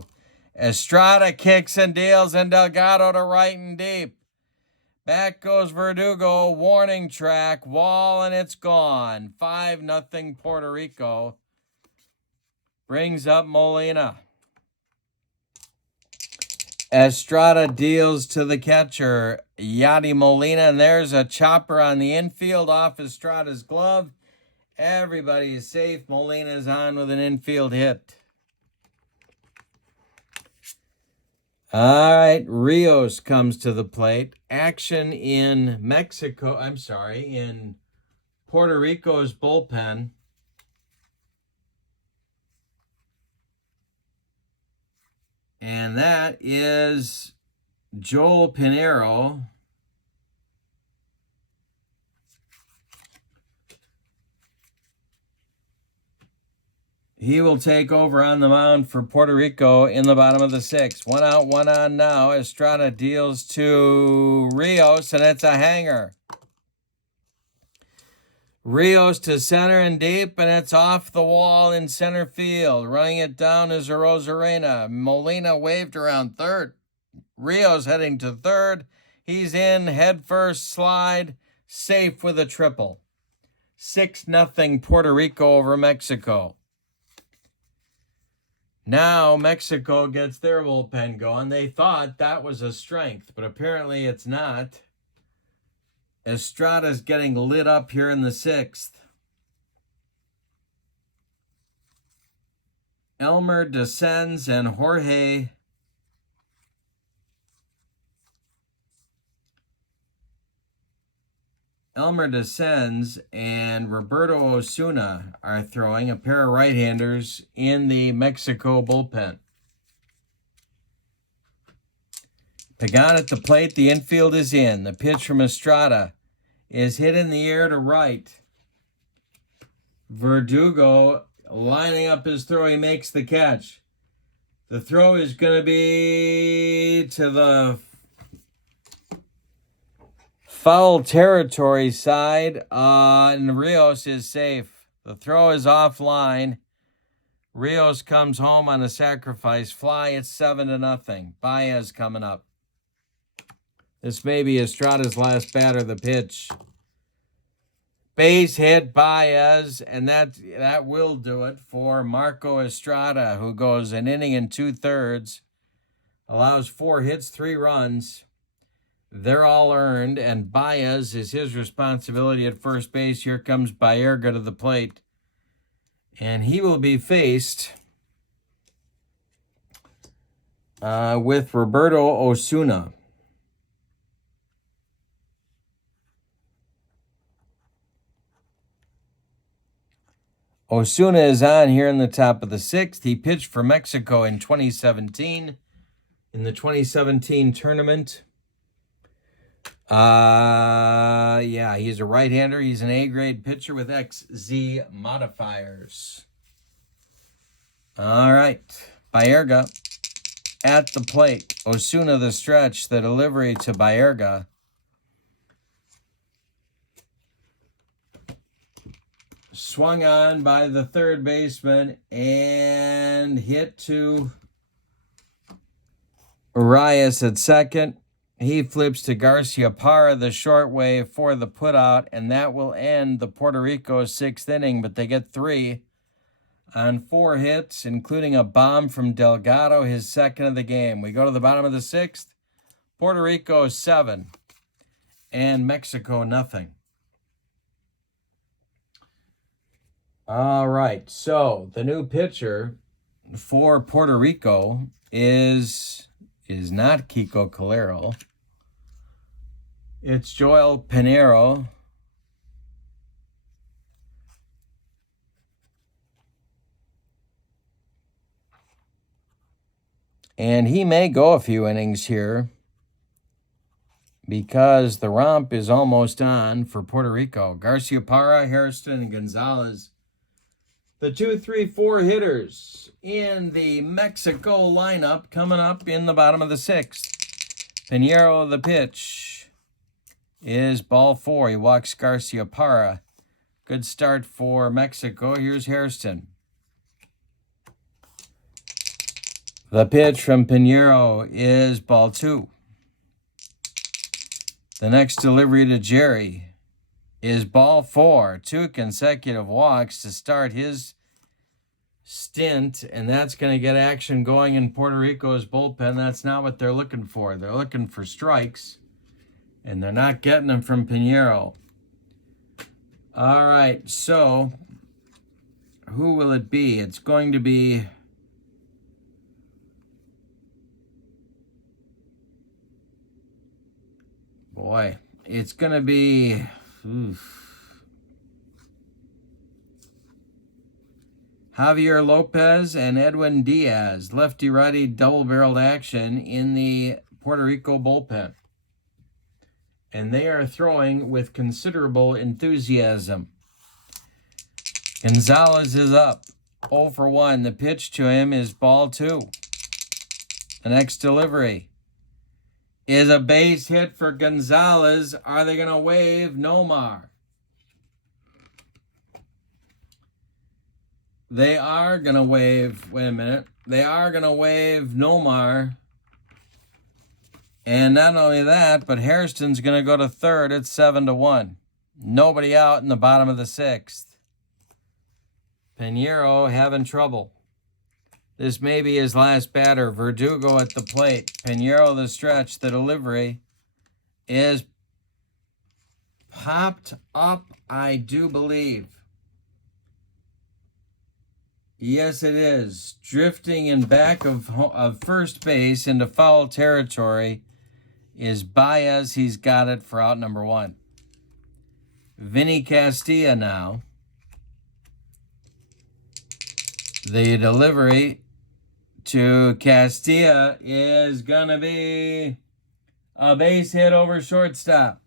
Estrada kicks and deals, and Delgado to right and deep. Back goes Verdugo, warning track, wall, and it's gone. 5-0 Puerto Rico. Brings up Molina. Estrada deals to the catcher, Yadi Molina, and there's a chopper on the infield off Estrada's glove. Everybody is safe. Molina's on with an infield hit. All right, Rios comes to the plate. Action in in Puerto Rico's bullpen. And that is Joel Pinheiro. He will take over on the mound for Puerto Rico in the bottom of the 6th. 1 out, 1 on now. Estrada deals to Rios, and it's a hanger. Rios to center and deep, and it's off the wall in center field. Running it down is Arozarena. Molina waved around third. Rios heading to third. He's in, head first slide, safe with a triple. 6-0 Puerto Rico over Mexico. Now Mexico gets their bullpen going. They thought that was a strength, but apparently it's not. Estrada's getting lit up here in the 6th. Elmer descends, and Jorge Elmer Descends and Roberto Osuna are throwing, a pair of right-handers in the Mexico bullpen. Pagan at the plate. The infield is in. The pitch from Estrada is hit in the air to right. Verdugo lining up his throw. He makes the catch. The throw is going to be to the foul territory side, and Rios is safe. The throw is offline. Rios comes home on a sacrifice fly. It's 7-0. Baez coming up. This may be Estrada's last batter. The pitch. Base hit Baez, and that will do it for Marco Estrada, who goes an inning and 2/3, allows 4 hits, 3 runs. They're all earned, and Baez is his responsibility at first base. Here comes Baerga to the plate, and he will be faced with Roberto Osuna. Osuna is on here in the top of the 6th. He pitched for Mexico in 2017, in the 2017 tournament. Yeah, he's a right-hander. He's an A-grade pitcher with XZ modifiers. All right, Baerga at the plate. Osuna the stretch, the delivery to Baerga. Swung on by the third baseman and hit to Arias at second. He flips to Garcia Parra, the short way for the putout, and that will end the Puerto Rico 6th inning, but they get 3 on 4 hits, including a bomb from Delgado, his second of the game. We go to the bottom of the 6th. Puerto Rico 7 and Mexico nothing. All right, so the new pitcher for Puerto Rico is not Kiko Calero. It's Joel Pinheiro. And he may go a few innings here because the romp is almost on for Puerto Rico. Garcia Parra, Hairston, and Gonzalez, the 2, 3, 4 hitters in the Mexico lineup, coming up in the bottom of the 6th. Pinheiro, the pitch, is ball 4. He walks Garcia Parra. Good start for Mexico. Here's Hairston. The pitch from Pinheiro is ball 2. The next delivery to Jerry is ball 4. 2 consecutive walks to start his stint, and that's going to get action going in Puerto Rico's bullpen. That's not what they're looking for. They're looking for strikes, and they're not getting them from Pinheiro. All right, so who will it be? It's going to be it's going to be Javier Lopez and Edwin Diaz, lefty-righty double-barreled action in the Puerto Rico bullpen. And they are throwing with considerable enthusiasm. Gonzalez is up, 0 for 1. The pitch to him is ball 2. The next delivery is a base hit for Gonzalez. Are they going to wave Nomar? They are going to wave, wait a minute. They are going to wave Nomar. And not only that, but Hairston's going to go to third. It's 7-1. Nobody out in the bottom of the 6th. Pinheiro having trouble. This may be his last batter. Verdugo at the plate. Pinheiro the stretch. The delivery is popped up, I do believe. Yes, it is. Drifting in back of first base into foul territory is Baez. He's got it for out number 1. Vinny Castilla now. The delivery to Castilla is going to be a base hit over shortstop.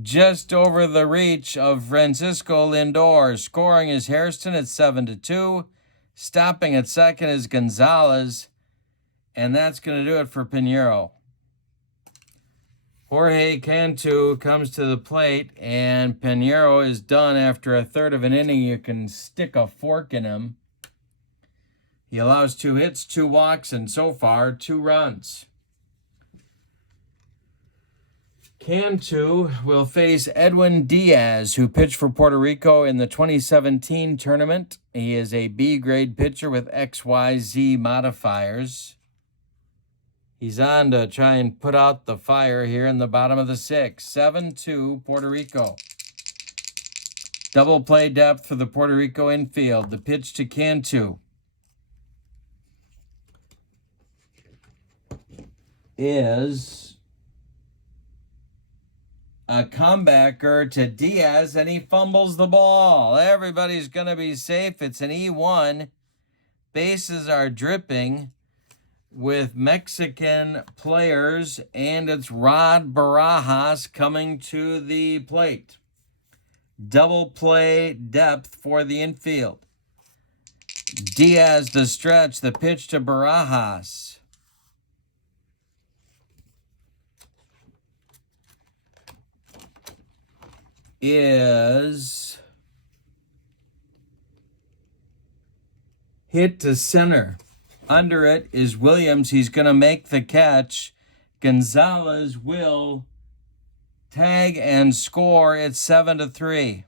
Just over the reach of Francisco Lindor. Scoring is Hairston at 7-2. Stopping at second is Gonzalez. And that's going to do it for Pinheiro. Jorge Cantu comes to the plate, and Pinheiro is done after a third of an inning. You can stick a fork in him. He allows 2 hits, 2 walks, and so far 2 runs. Cantu will face Edwin Diaz, who pitched for Puerto Rico in the 2017 tournament. He is a B-grade pitcher with XYZ modifiers. He's on to try and put out the fire here in the bottom of the 6th. 7-2 Puerto Rico. Double play depth for the Puerto Rico infield. The pitch to Cantu is a comebacker to Diaz, and he fumbles the ball. Everybody's going to be safe. It's an E1. Bases are dripping with Mexican players, and it's Rod Barajas coming to the plate. Double play depth for the infield. Diaz the stretch, the pitch to Barajas. Is hit to center. Under it is Williams. He's going to make the catch. Gonzalez will tag and score. It's 7-3.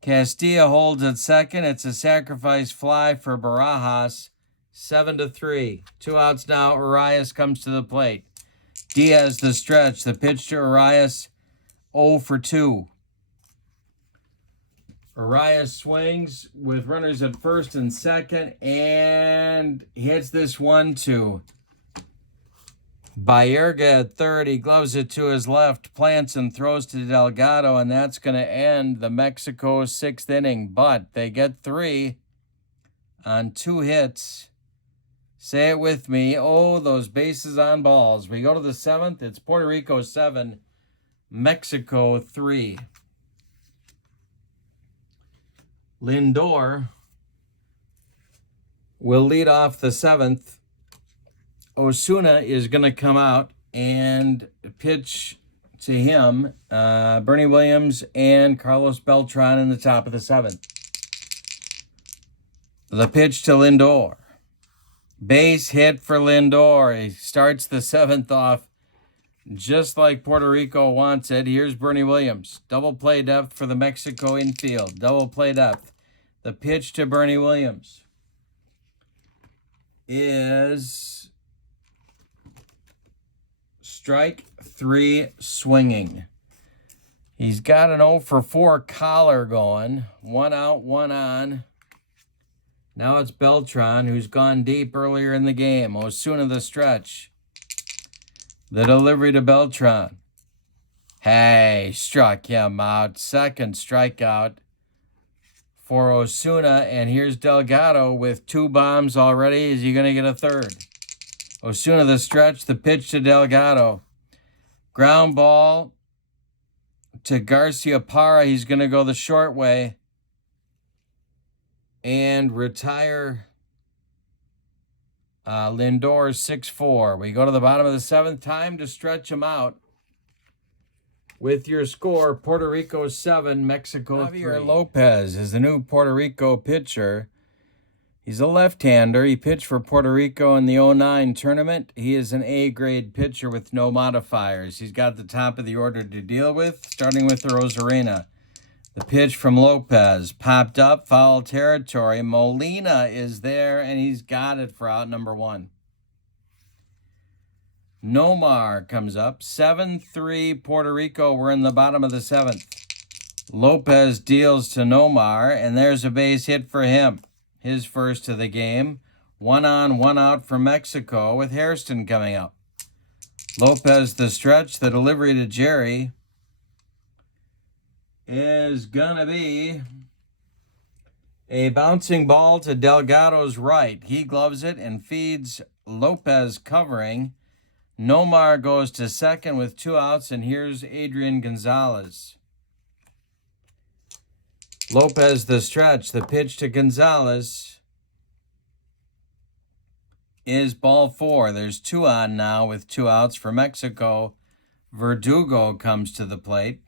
Castilla holds at second. It's a sacrifice fly for Barajas. 7-3. 2 outs now. Arias comes to the plate. Diaz the stretch. The pitch to Arias. 0 for 2. Arias swings with runners at first and second and hits this one to Baerga at third. He gloves it to his left, plants and throws to Delgado, and that's going to end the Mexico 6th inning. But they get 3 on 2 hits. Say it with me. Oh, those bases on balls. We go to the 7th. It's Puerto Rico 7, Mexico 3. Lindor will lead off the 7th. Osuna is going to come out and pitch to him. Bernie Williams and Carlos Beltran in the top of the 7th. The pitch to Lindor. Base hit for Lindor. He starts the 7th off just like Puerto Rico wants it. Here's Bernie Williams. Double play depth for the Mexico infield. Double play depth. The pitch to Bernie Williams is strike 3 swinging. He's got an 0 for 4 collar going. 1 out, 1 on. Now it's Beltran, who's gone deep earlier in the game. Osuna the stretch. The delivery to Beltran. Hey, struck him out. Second strikeout for Osuna. And here's Delgado with 2 bombs already. Is he going to get a third? Osuna the stretch. The pitch to Delgado. Ground ball to Garcia Parra. He's going to go the short way and retire Lindor 6-4. We go to the bottom of the 7th. Time to stretch him out with your score. Puerto Rico 7, Mexico 3. Javier Lopez is the new Puerto Rico pitcher. He's a left-hander. He pitched for Puerto Rico in the 09 tournament. He is an A-grade pitcher with no modifiers. He's got the top of the order to deal with, starting with the Rosarena. The pitch from Lopez popped up, foul territory. Molina is there, and he's got it for out number 1. Nomar comes up. 7-3 Puerto Rico. We're in the bottom of the 7th. Lopez deals to Nomar, and there's a base hit for him. His first of the game. 1 on, 1 out for Mexico with Hairston coming up. Lopez the stretch, the delivery to Jerry. is gonna be a bouncing ball to Delgado's right. He gloves it and feeds Lopez covering. Nomar goes to second with 2 outs, and here's Adrian Gonzalez. Lopez the stretch. The pitch to Gonzalez is ball 4. There's 2 on now with 2 outs for Mexico. Verdugo comes to the plate.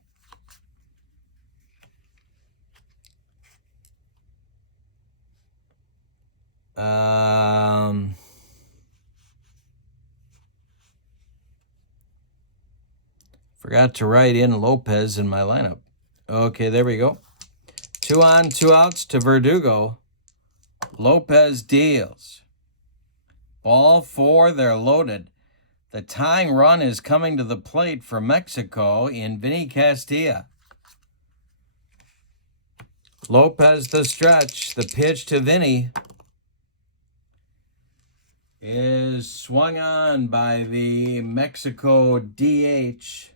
Forgot to write in Lopez in my lineup. Okay, there we go. 2 on, 2 outs to Verdugo. Lopez deals. Ball 4, they're loaded. The tying run is coming to the plate for Mexico in Vinny Castilla. Lopez the stretch. The pitch to Vinny is swung on by the Mexico DH.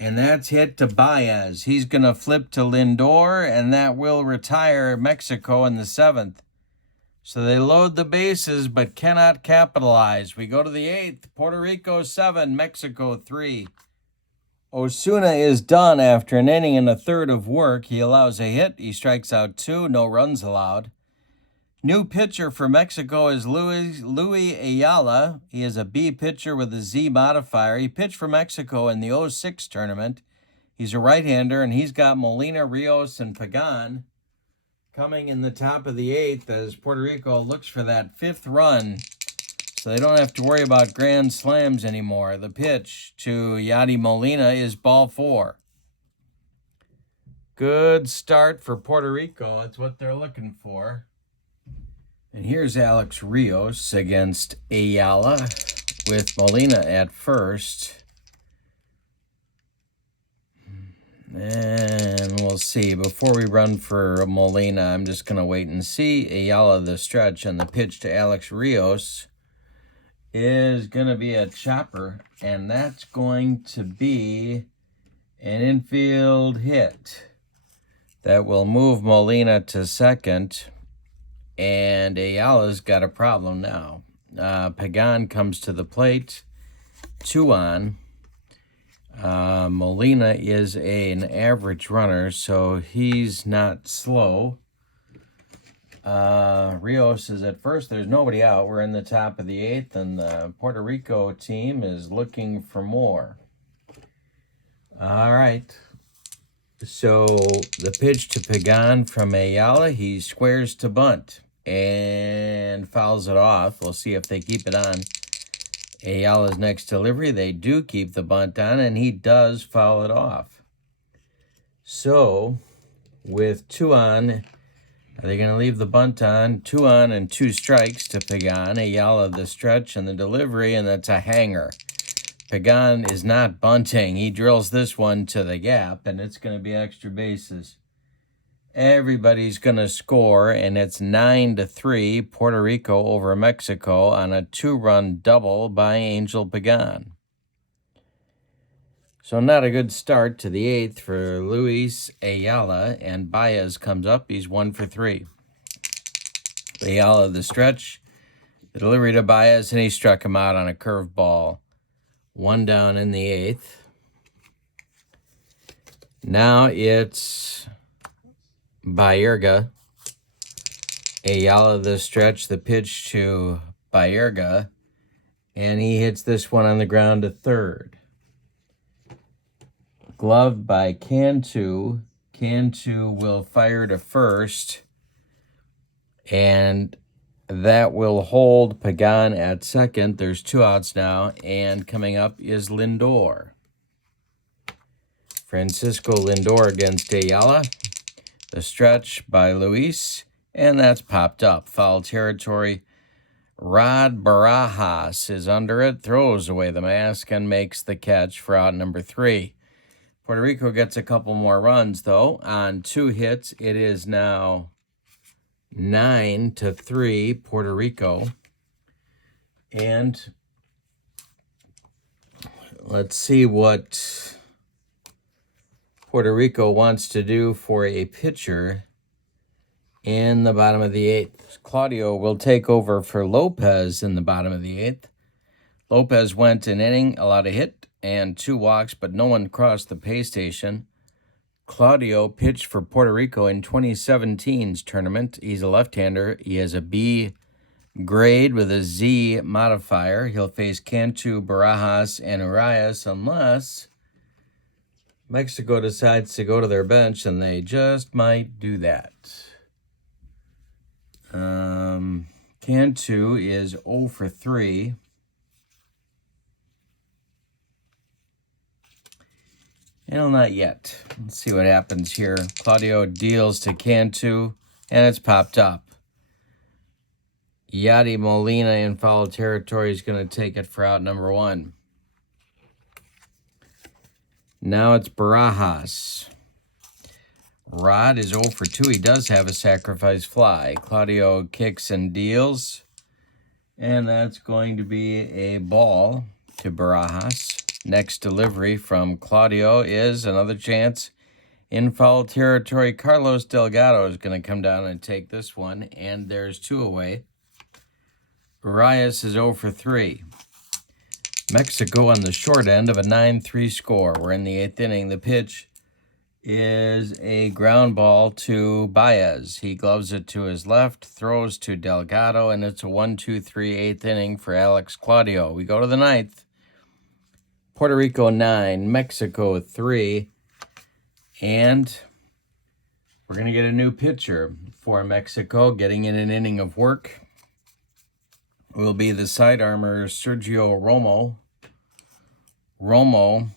And that's hit to Baez. He's going to flip to Lindor, and that will retire Mexico in the 7th. So they load the bases but cannot capitalize. We go to the 8th. Puerto Rico 7, Mexico 3. Osuna is done after an inning and a third of work. He allows a hit. He strikes out 2. No runs allowed. New pitcher for Mexico is Luis Ayala. He is a B pitcher with a Z modifier. He pitched for Mexico in the 06 tournament. He's a right-hander, and he's got Molina, Rios, and Pagan coming in the top of the 8th as Puerto Rico looks for that 5th run, so they don't have to worry about grand slams anymore. The pitch to Yadi Molina is ball 4. Good start for Puerto Rico. That's what they're looking for. And here's Alex Rios against Ayala with Molina at first. And we'll see. Before we run for Molina, I'm just going to wait and see. Ayala the stretch, and the pitch to Alex Rios is going to be a chopper, and that's going to be an infield hit that will move Molina to second. And Ayala's got a problem now. Pagan comes to the plate. 2 on. Molina is an average runner, so he's not slow. Rios is at first. There's nobody out. We're in the top of the 8th, and the Puerto Rico team is looking for more. All right. So the pitch to Pagan from Ayala. He squares to bunt and fouls it off. We'll see if they keep it on. Ayala's next delivery, they do keep the bunt on, and he does foul it off. So, with 2 on, are they going to leave the bunt on? 2 on and 2 strikes to Pagan. Ayala the stretch and the delivery, and that's a hanger. Pagan is not bunting. He drills this one to the gap, and it's going to be extra bases. Everybody's going to score, and it's 9-3, Puerto Rico over Mexico on a 2-run double by Angel Pagan. So not a good start to the 8th for Luis Ayala, and Baez comes up. He's 1 for 3. Ayala the stretch, the delivery to Baez, and he struck him out on a curveball. 1 down in the 8th. Now it's Baerga. Ayala the stretch, the pitch to Baerga, and he hits this one on the ground to third. Gloved by Cantu. Cantu will fire to first, and that will hold Pagan at second. There's 2 outs now, and coming up is Lindor. Francisco Lindor against Ayala. The stretch by Luis, and that's popped up. Foul territory. Rod Barajas is under it, throws away the mask, and makes the catch for out number 3. Puerto Rico gets a couple more runs, though. On 2 hits, it is now 9-3, Puerto Rico. And Let's see what Puerto Rico wants to do for a pitcher in the bottom of the 8th. Claudio will take over for Lopez in the bottom of the 8th. Lopez went an inning, allowed a hit and 2 walks, but no one crossed the pay station. Claudio pitched for Puerto Rico in 2017's tournament. He's a left-hander. He has a B grade with a Z modifier. He'll face Cantu, Barajas, and Urias unless Mexico decides to go to their bench, and they just might do that. Cantu is 0 for 3. Well, not yet. Let's see what happens here. Claudio deals to Cantu, and it's popped up. Yadi Molina in foul territory is going to take it for out number 1. Now it's Barajas. Rod is 0 for 2. He does have a sacrifice fly. Claudio kicks and deals. And that's going to be a ball to Barajas. Next delivery from Claudio is another chance in foul territory. Carlos Delgado is going to come down and take this one. And there's 2 away. Urias is 0 for 3. Mexico on the short end of a 9-3 score. We're in the 8th inning. The pitch is a ground ball to Baez. He gloves it to his left, throws to Delgado, and it's a 1-2-3 8th inning for Alex Claudio. We go to the 9th. Puerto Rico 9, Mexico 3, and we're going to get a new pitcher for Mexico, getting in an inning of work. Will be the side armor Sergio Romo. Romo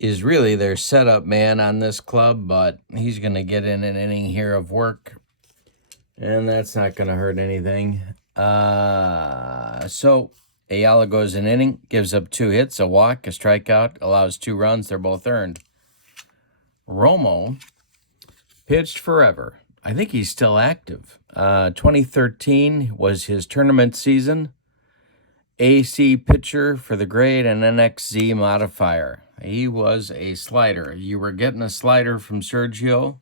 is really their setup man on this club, but he's going to get in an inning here of work, and that's not going to hurt anything. So Ayala goes an inning, gives up 2 hits, a walk, a strikeout, allows 2 runs. They're both earned. Romo pitched forever. I think he's still active. 2013 was his tournament season. AC pitcher for the grade and NXZ modifier. He was a slider. You were getting a slider from Sergio,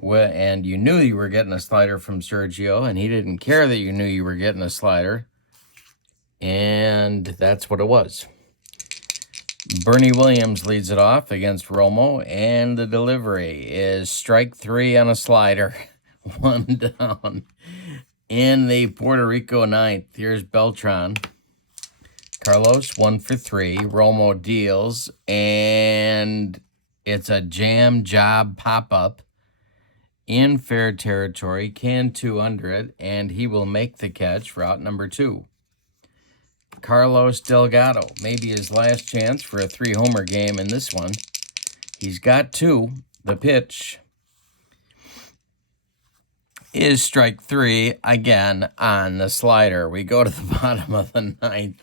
and you knew you were getting a slider from Sergio, and he didn't care that you knew you were getting a slider. And that's what it was. Bernie Williams leads it off against Romo, and the delivery is strike 3 on a slider. 1 down in the Puerto Rico 9th. Here's Beltran. Carlos 1 for 3. Romo deals, and it's a jam job pop-up in fair territory. Cantu under it, and he will make the catch for out number 2. Carlos Delgado, maybe his last chance for a 3-homer game in this one. He's got 2. The pitch is strike 3 again on the slider. We go to the bottom of the 9th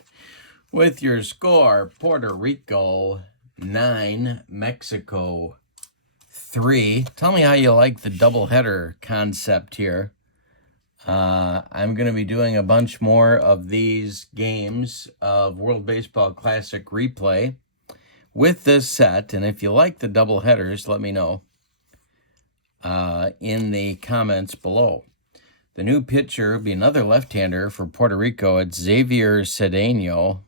with your score: Puerto Rico 9, Mexico 3. Tell me how you like the doubleheader concept here. I'm going to be doing a bunch more of these games of World Baseball Classic replay with this set. And if you like the double headers, let me know in the comments below. The new pitcher will be another left-hander for Puerto Rico. It's Xavier Cedeno,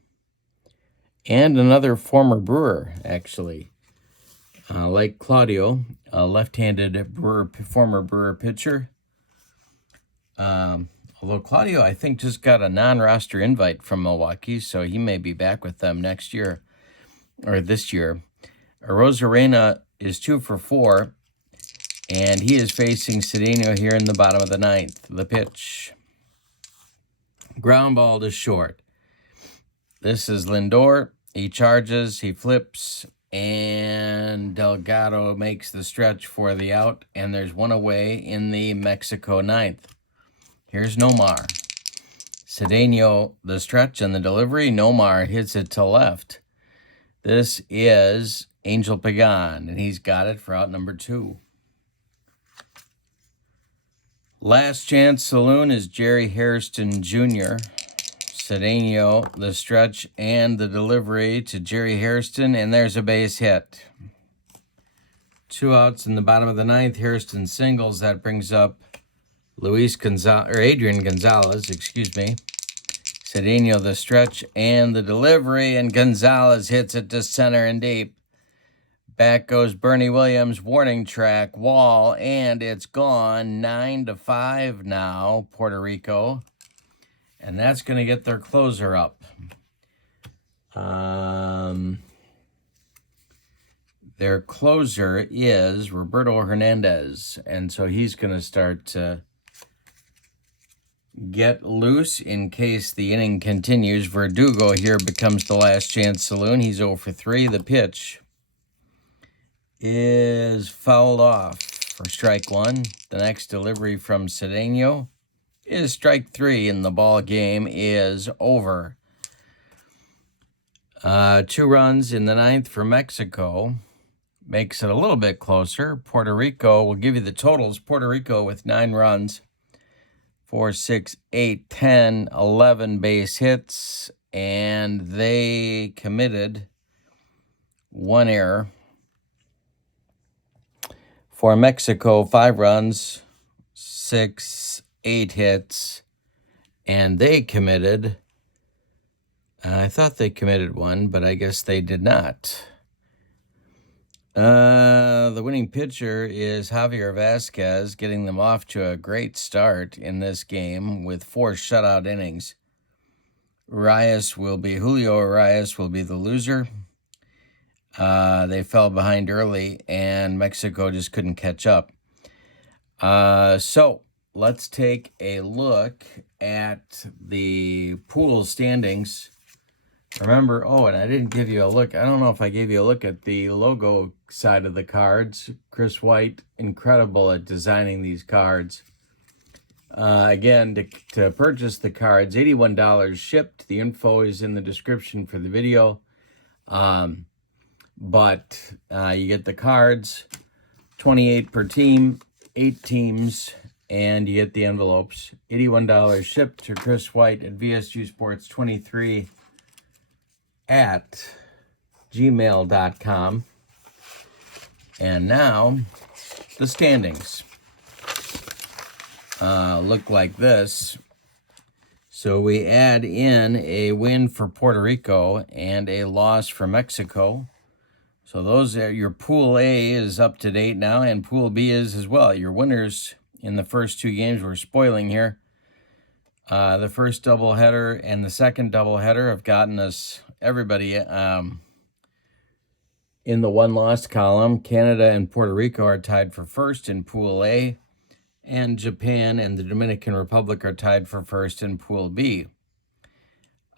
and another former Brewer, actually. Like Claudio, a left-handed former Brewer pitcher. Although Claudio, I think, just got a non-roster invite from Milwaukee, so he may be back with them next year, or this year. Rosarena is 2 for 4, and he is facing Cedeno here in the bottom of the 9th. The pitch. Ground ball to short. This is Lindor. He charges, he flips, and Delgado makes the stretch for the out, and there's 1 away in the Mexico 9th. Here's Nomar. Cedeno, the stretch and the delivery. Nomar hits it to left. This is Angel Pagan, and he's got it for out number 2. Last Chance Saloon is Jerry Hairston Jr. Cedeno, the stretch, and the delivery to Jerry Hairston, and there's a base hit. 2 outs in the bottom of the ninth. Hairston singles. That brings up Adrian Gonzalez, excuse me. Cedeno, the stretch, and the delivery, and Gonzalez hits it to center and deep. Back goes Bernie Williams, warning track, wall, and it's gone. 9-5 now, Puerto Rico. And that's going to get their closer up. Their closer is Roberto Hernandez. And so he's going to start to get loose in case the inning continues. Verdugo here becomes the Last Chance Saloon. He's 0 for 3. The pitch is fouled off for strike 1. The next delivery from Cedeno is strike 3, and the ball game is over. 2 runs in the ninth for Mexico. Makes it a little bit closer. Puerto Rico, will give you the totals. Puerto Rico with 9 runs. 4, 6, 8, 10, 11 base hits. And they committed 1 error. For Mexico, 5 runs, 6, 8 hits, and they committed, I thought they committed 1, but I guess they did not. The winning pitcher is Javier Vasquez, getting them off to a great start in this game with 4 shutout innings. Julio Arias will be the loser. They fell behind early, and Mexico just couldn't catch up. So let's take a look at the pool standings. Remember, and I didn't give you a look. I don't know if I gave you a look at the logo side of the cards. Chris White, incredible at designing these cards. Again, to purchase the cards, $81 shipped. The info is in the description for the video. But you get the cards, 28 per team, 8 teams, and you get the envelopes. $81 shipped to Chris White at VSUSports23 at gmail.com. And now, the standings look like this. So we add in a win for Puerto Rico and a loss for Mexico. So those are your Pool A is up to date now, and Pool B is as well. Your winners in the first 2 games, we're spoiling here. The first doubleheader and the second doubleheader have gotten us everybody in the 1-loss column. Canada and Puerto Rico are tied for first in Pool A, and Japan and the Dominican Republic are tied for first in Pool B.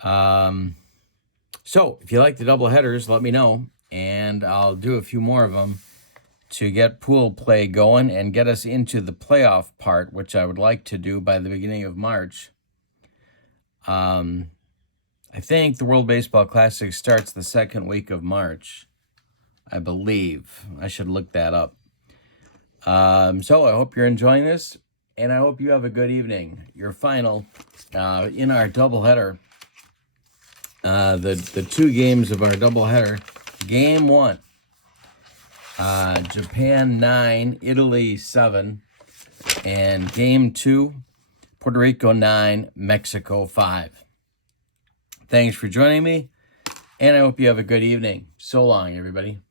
So if you like the doubleheaders, let me know, and I'll do a few more of them to get pool play going and get us into the playoff part, which I would like to do by the beginning of March. I think the World Baseball Classic starts the 2nd week of March, I believe. I should look that up. So I hope you're enjoying this, and I hope you have a good evening. Your final in our doubleheader, the 2 games of our doubleheader. Game 1, Japan 9, Italy 7, and Game 2, Puerto Rico 9, Mexico 5. Thanks for joining me, and I hope you have a good evening. So long, everybody.